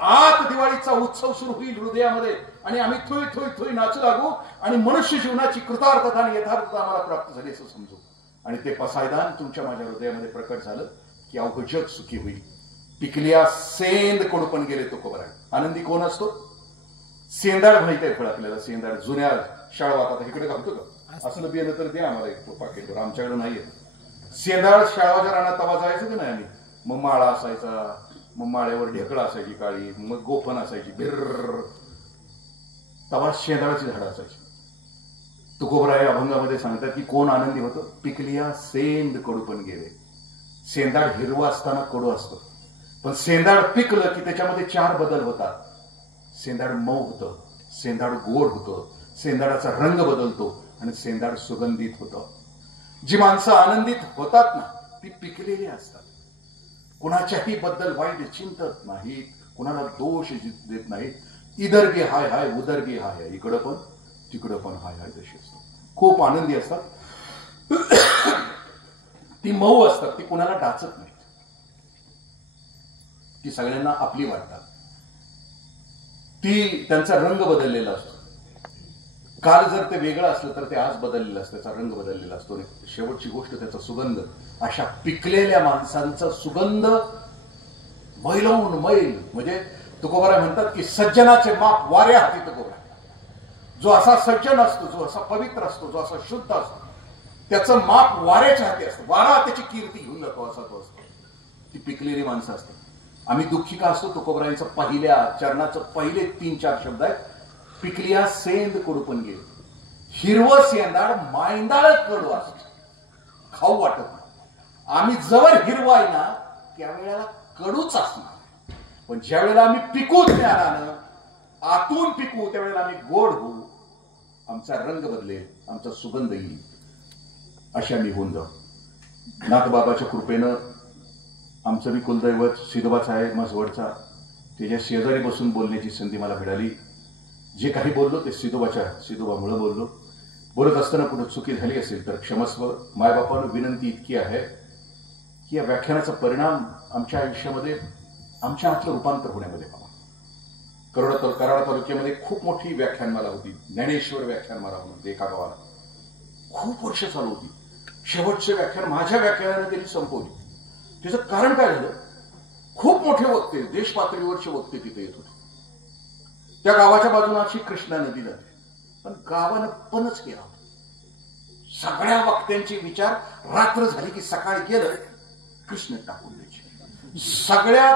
आत दिवाळीचा उत्सव सुरू होईल हृदयामध्ये आणि आम्ही थोई थोई थोई नाचू लागू आणि मनुष्य जीवनाची कृतार्थता आणि यथार्थता आम्हाला प्राप्त झाली असं समजू. आणि ते पसायदान तुमच्या माझ्या हृदयामध्ये प्रकट झालं की अवघं जग सुखी होईल. पिकल्या सेंद कोडपण गेले तो कोबरा. आनंदी कोण असतो? सेंदाड माहिती आहे फळ आपल्याला. सेंदाड जुन्या शाळवात, आता इकडे घालतो का असं बियाणं तर द्या आम्हाला एक पाकिटवर, आमच्याकडे नाहीये. सेंदाड शाळवाच्या रानात तवा जायचं की नाही आम्ही. मग माळा असायचा, मग माळ्यावर ढेकळा असायची काळी, मग गोफण असायची बिर्र, तवा शेंदाळाची झाडं असायची. तुकोबराय अभंगामध्ये सांगतात की कोण आनंदी होतं, पिकलिया सेंद कडूपण गेले. सेंदाड हिरवा असताना कडू असतं, पण सेंदाड पिकलं की त्याच्यामध्ये 4 बदल होतात. सेंदाड मऊ होतं, सेंदाड गोड होतं, सेंदाडाचा रंग बदलतो आणि सेंदाड सुगंधित होतं. जी माणसं आनंदित होतात ना ती पिकलेली असतात. कुणाच्याही बद्दल वाईट चिंतत नाहीत, कुणाला दोष देत नाहीत. इधर भी हाय हाय उधर भी हाय हाय, इकडं पण तिकडं पण हाय हाय तशी असतात. खूप आनंदी असतात. ती मऊ असतात, ती कुणाला डाचत नाहीत, ती सगळ्यांना आपली वाटतात. ती त्यांचा रंग बदललेला असतो. काल जर ते वेगळं असलं तर ते आज बदललेलं असतं, त्याचा रंग बदललेला असतो. शेवटची गोष्ट त्याचा सुगंध. अशा पिकलेल्या माणसांचा सुगंध मैलवून मैल, म्हणजे तुकोबराय म्हणतात की सज्जनाचे माप वाऱ्या हाती तुकोबराय. जो असा सज्जन असतो, जो असा पवित्र असतो, जो असा शुद्ध असतो, त्याचं माप वाऱ्याच्या हाती असतं. वारा त्याची कीर्ती घेऊन जातो, असा तो असतो. ती पिकलेली माणसं असतात. आम्ही दुःखी का असतो? तुकोबरायांचं पहिल्या चरणाचं पहिले 3-4 शब्द आहेत. पिकलिया सेंद कडूपण गेले. हिरवं सेंदाड मायंदाळ कडू असत, खाऊ वाटत नाही. आम्ही जवळ हिरवा आहे ना त्यावेळेला कडूच असणार, पण ज्या वेळेला आम्ही पिकू ज्ञानानं, आतून पिकू, त्यावेळेला आम्ही गोड होऊ, आमचा रंग बदलेल, आमचा सुगंध येईल, अशा मी होऊन जाऊ. नाथबाबाच्या कृपेनं आमचं मी कुलदैवत सिद्धोबा साहेब मसवडचा, त्याच्या शेजारी बसून बोलण्याची संधी मला मिळाली. जे काही बोललो ते सिद्धोबामुळे बोललो. बोलत असताना कुठं चुकी झाली असेल तर क्षमस्व. मायबापानं विनंती इतकी आहे की या व्याख्यानाचा परिणाम आमच्या आयुष्यामध्ये, आमच्या आतलं रूपांतर होण्यामध्ये व्हावा. कराड तालुक्यामध्ये खूप मोठी व्याख्यानमाला होती, ज्ञानेश्वर व्याख्यानमाला म्हणून एका गावाला. खूप वर्ष चालू होती. शेवटचे व्याख्यान माझ्या व्याख्यानाने त्यांनी संपवली. त्याचं कारण काय झालं, खूप मोठे वक्ते, देश पातळीवरचे वक्ते तिथे येत होते. त्या गावाच्या बाजूला अशी कृष्णा नदी जाते, पण गावानं पणच केला. सगळ्या वक्त्यांचे विचार रात्र झाली की सकाळी गेलं कृष्ण टाकून द्यायचे. सगळ्या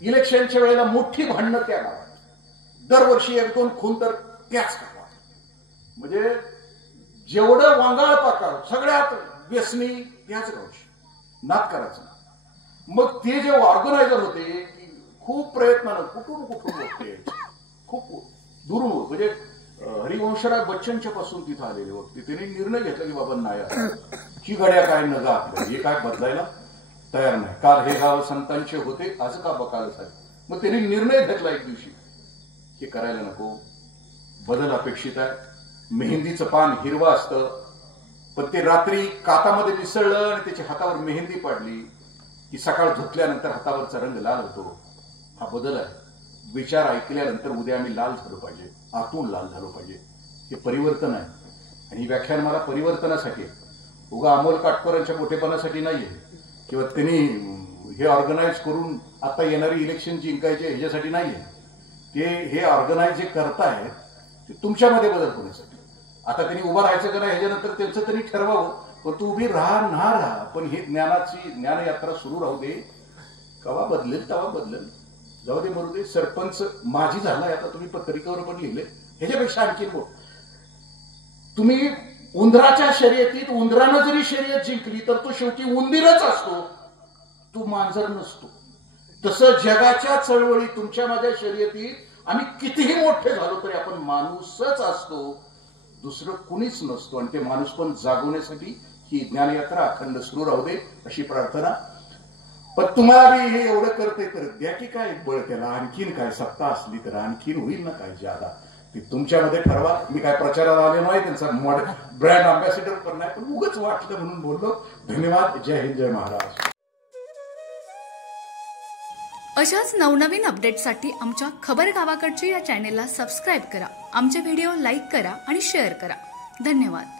इलेक्शनच्या वेळेला मोठी भांडणं त्या गावात, दरवर्षी 1-2 खून तर त्याच गावात. म्हणजे जेवढं वांगाळ पाकाळ सगळ्यात व्यसनी त्याच गावची, नात करायचं. मग ते जे ऑर्गनायझर होते खूप प्रयत्नानं कुठून वक्ते यायचे, खूप दुरून, म्हणजे हरिवंशराज बच्चनच्या पासून तिथं आलेले वक्ते. त्यांनी निर्णय घेतला की बाबा नाही, ही गड्या काय नगा आपल्या, हे काय बदलायला तयार नाही. काल हे गाव संतांचे होते, आज का बकाल झाले. मग त्यांनी निर्णय घेतला एक दिवशी, हे करायला नको, बदल अपेक्षित आहे. मेहंदीचं पान हिरवं असतं, पण ते रात्री कातामध्ये मिसळलं आणि त्याच्या हातावर मेहंदी पडली की सकाळ धुतल्यानंतर हातावरचा रंग लाल होतो, हा बदल आहे. विचार ऐकल्यानंतर उद्या आम्ही लाल झालो पाहिजे, आतून लाल झालो पाहिजे, हे परिवर्तन आहे. आणि ही व्याख्यान मला परिवर्तनासाठी, उगा अमोल काटकरांच्या मोठेपणासाठी नाहीये किंवा त्यांनी हे ऑर्गनाईज करून आता येणारी इलेक्शन जिंकायचे ह्याच्यासाठी नाहीये. ते हे ऑर्गनाईज जे करतायत ते तुमच्यामध्ये बदल होण्यासाठी. आता त्यांनी उभं राहायचं का नाही ह्याच्यानंतर त्यांचं त्यांनी ठरवावं, पण तू उभी राहा ना राहा, पण ही ज्ञानयात्रा सुरू राहू दे. कवा बदलेल तेव्हा बदलेल, जाऊ दे मरू दे. सरपंच माझी झालाय, आता तुम्ही पत्रिकेवर पण लिहिले, ह्याच्यापेक्षा आणखी तुम्ही उंदराच्या शर्यतीत उंदरानं जरी शर्यत जिंकली तर तो शेवटी उंदीरच असतो, तू मांजर नसतो. तसं जगाच्या चळवळी तुमच्या माझ्या शर्यतीत आम्ही कितीही मोठे झालो तरी आपण माणूसच असतो, दुसरं कुणीच नसतो. आणि ते माणूस पण जागवण्यासाठी ही ज्ञानयात्रा अखंड सुरू राहू दे अशी प्रार्थना. पण तुम्हाला बी हे एवढं करते तर द्या की काय बळ त्याला, आणखीन काय सत्ता असली तर आणखीन होईल ना काय ज्यादा, ते तुमच्यामध्ये ठरवा. मी काय प्रचाराला आले नाही, त्यांचा ब्रँड अँबॅसिडर पण नाही, पण उगच वाटलं म्हणून बोललो. धन्यवाद. जय हिंद, जय महाराज. अशाच नवनवीन अपडेटसाठी आमच्या खबर गावाकडच्या या चॅनेलला सबस्क्राईब करा, आमचे व्हिडिओ लाईक करा आणि शेअर करा. धन्यवाद.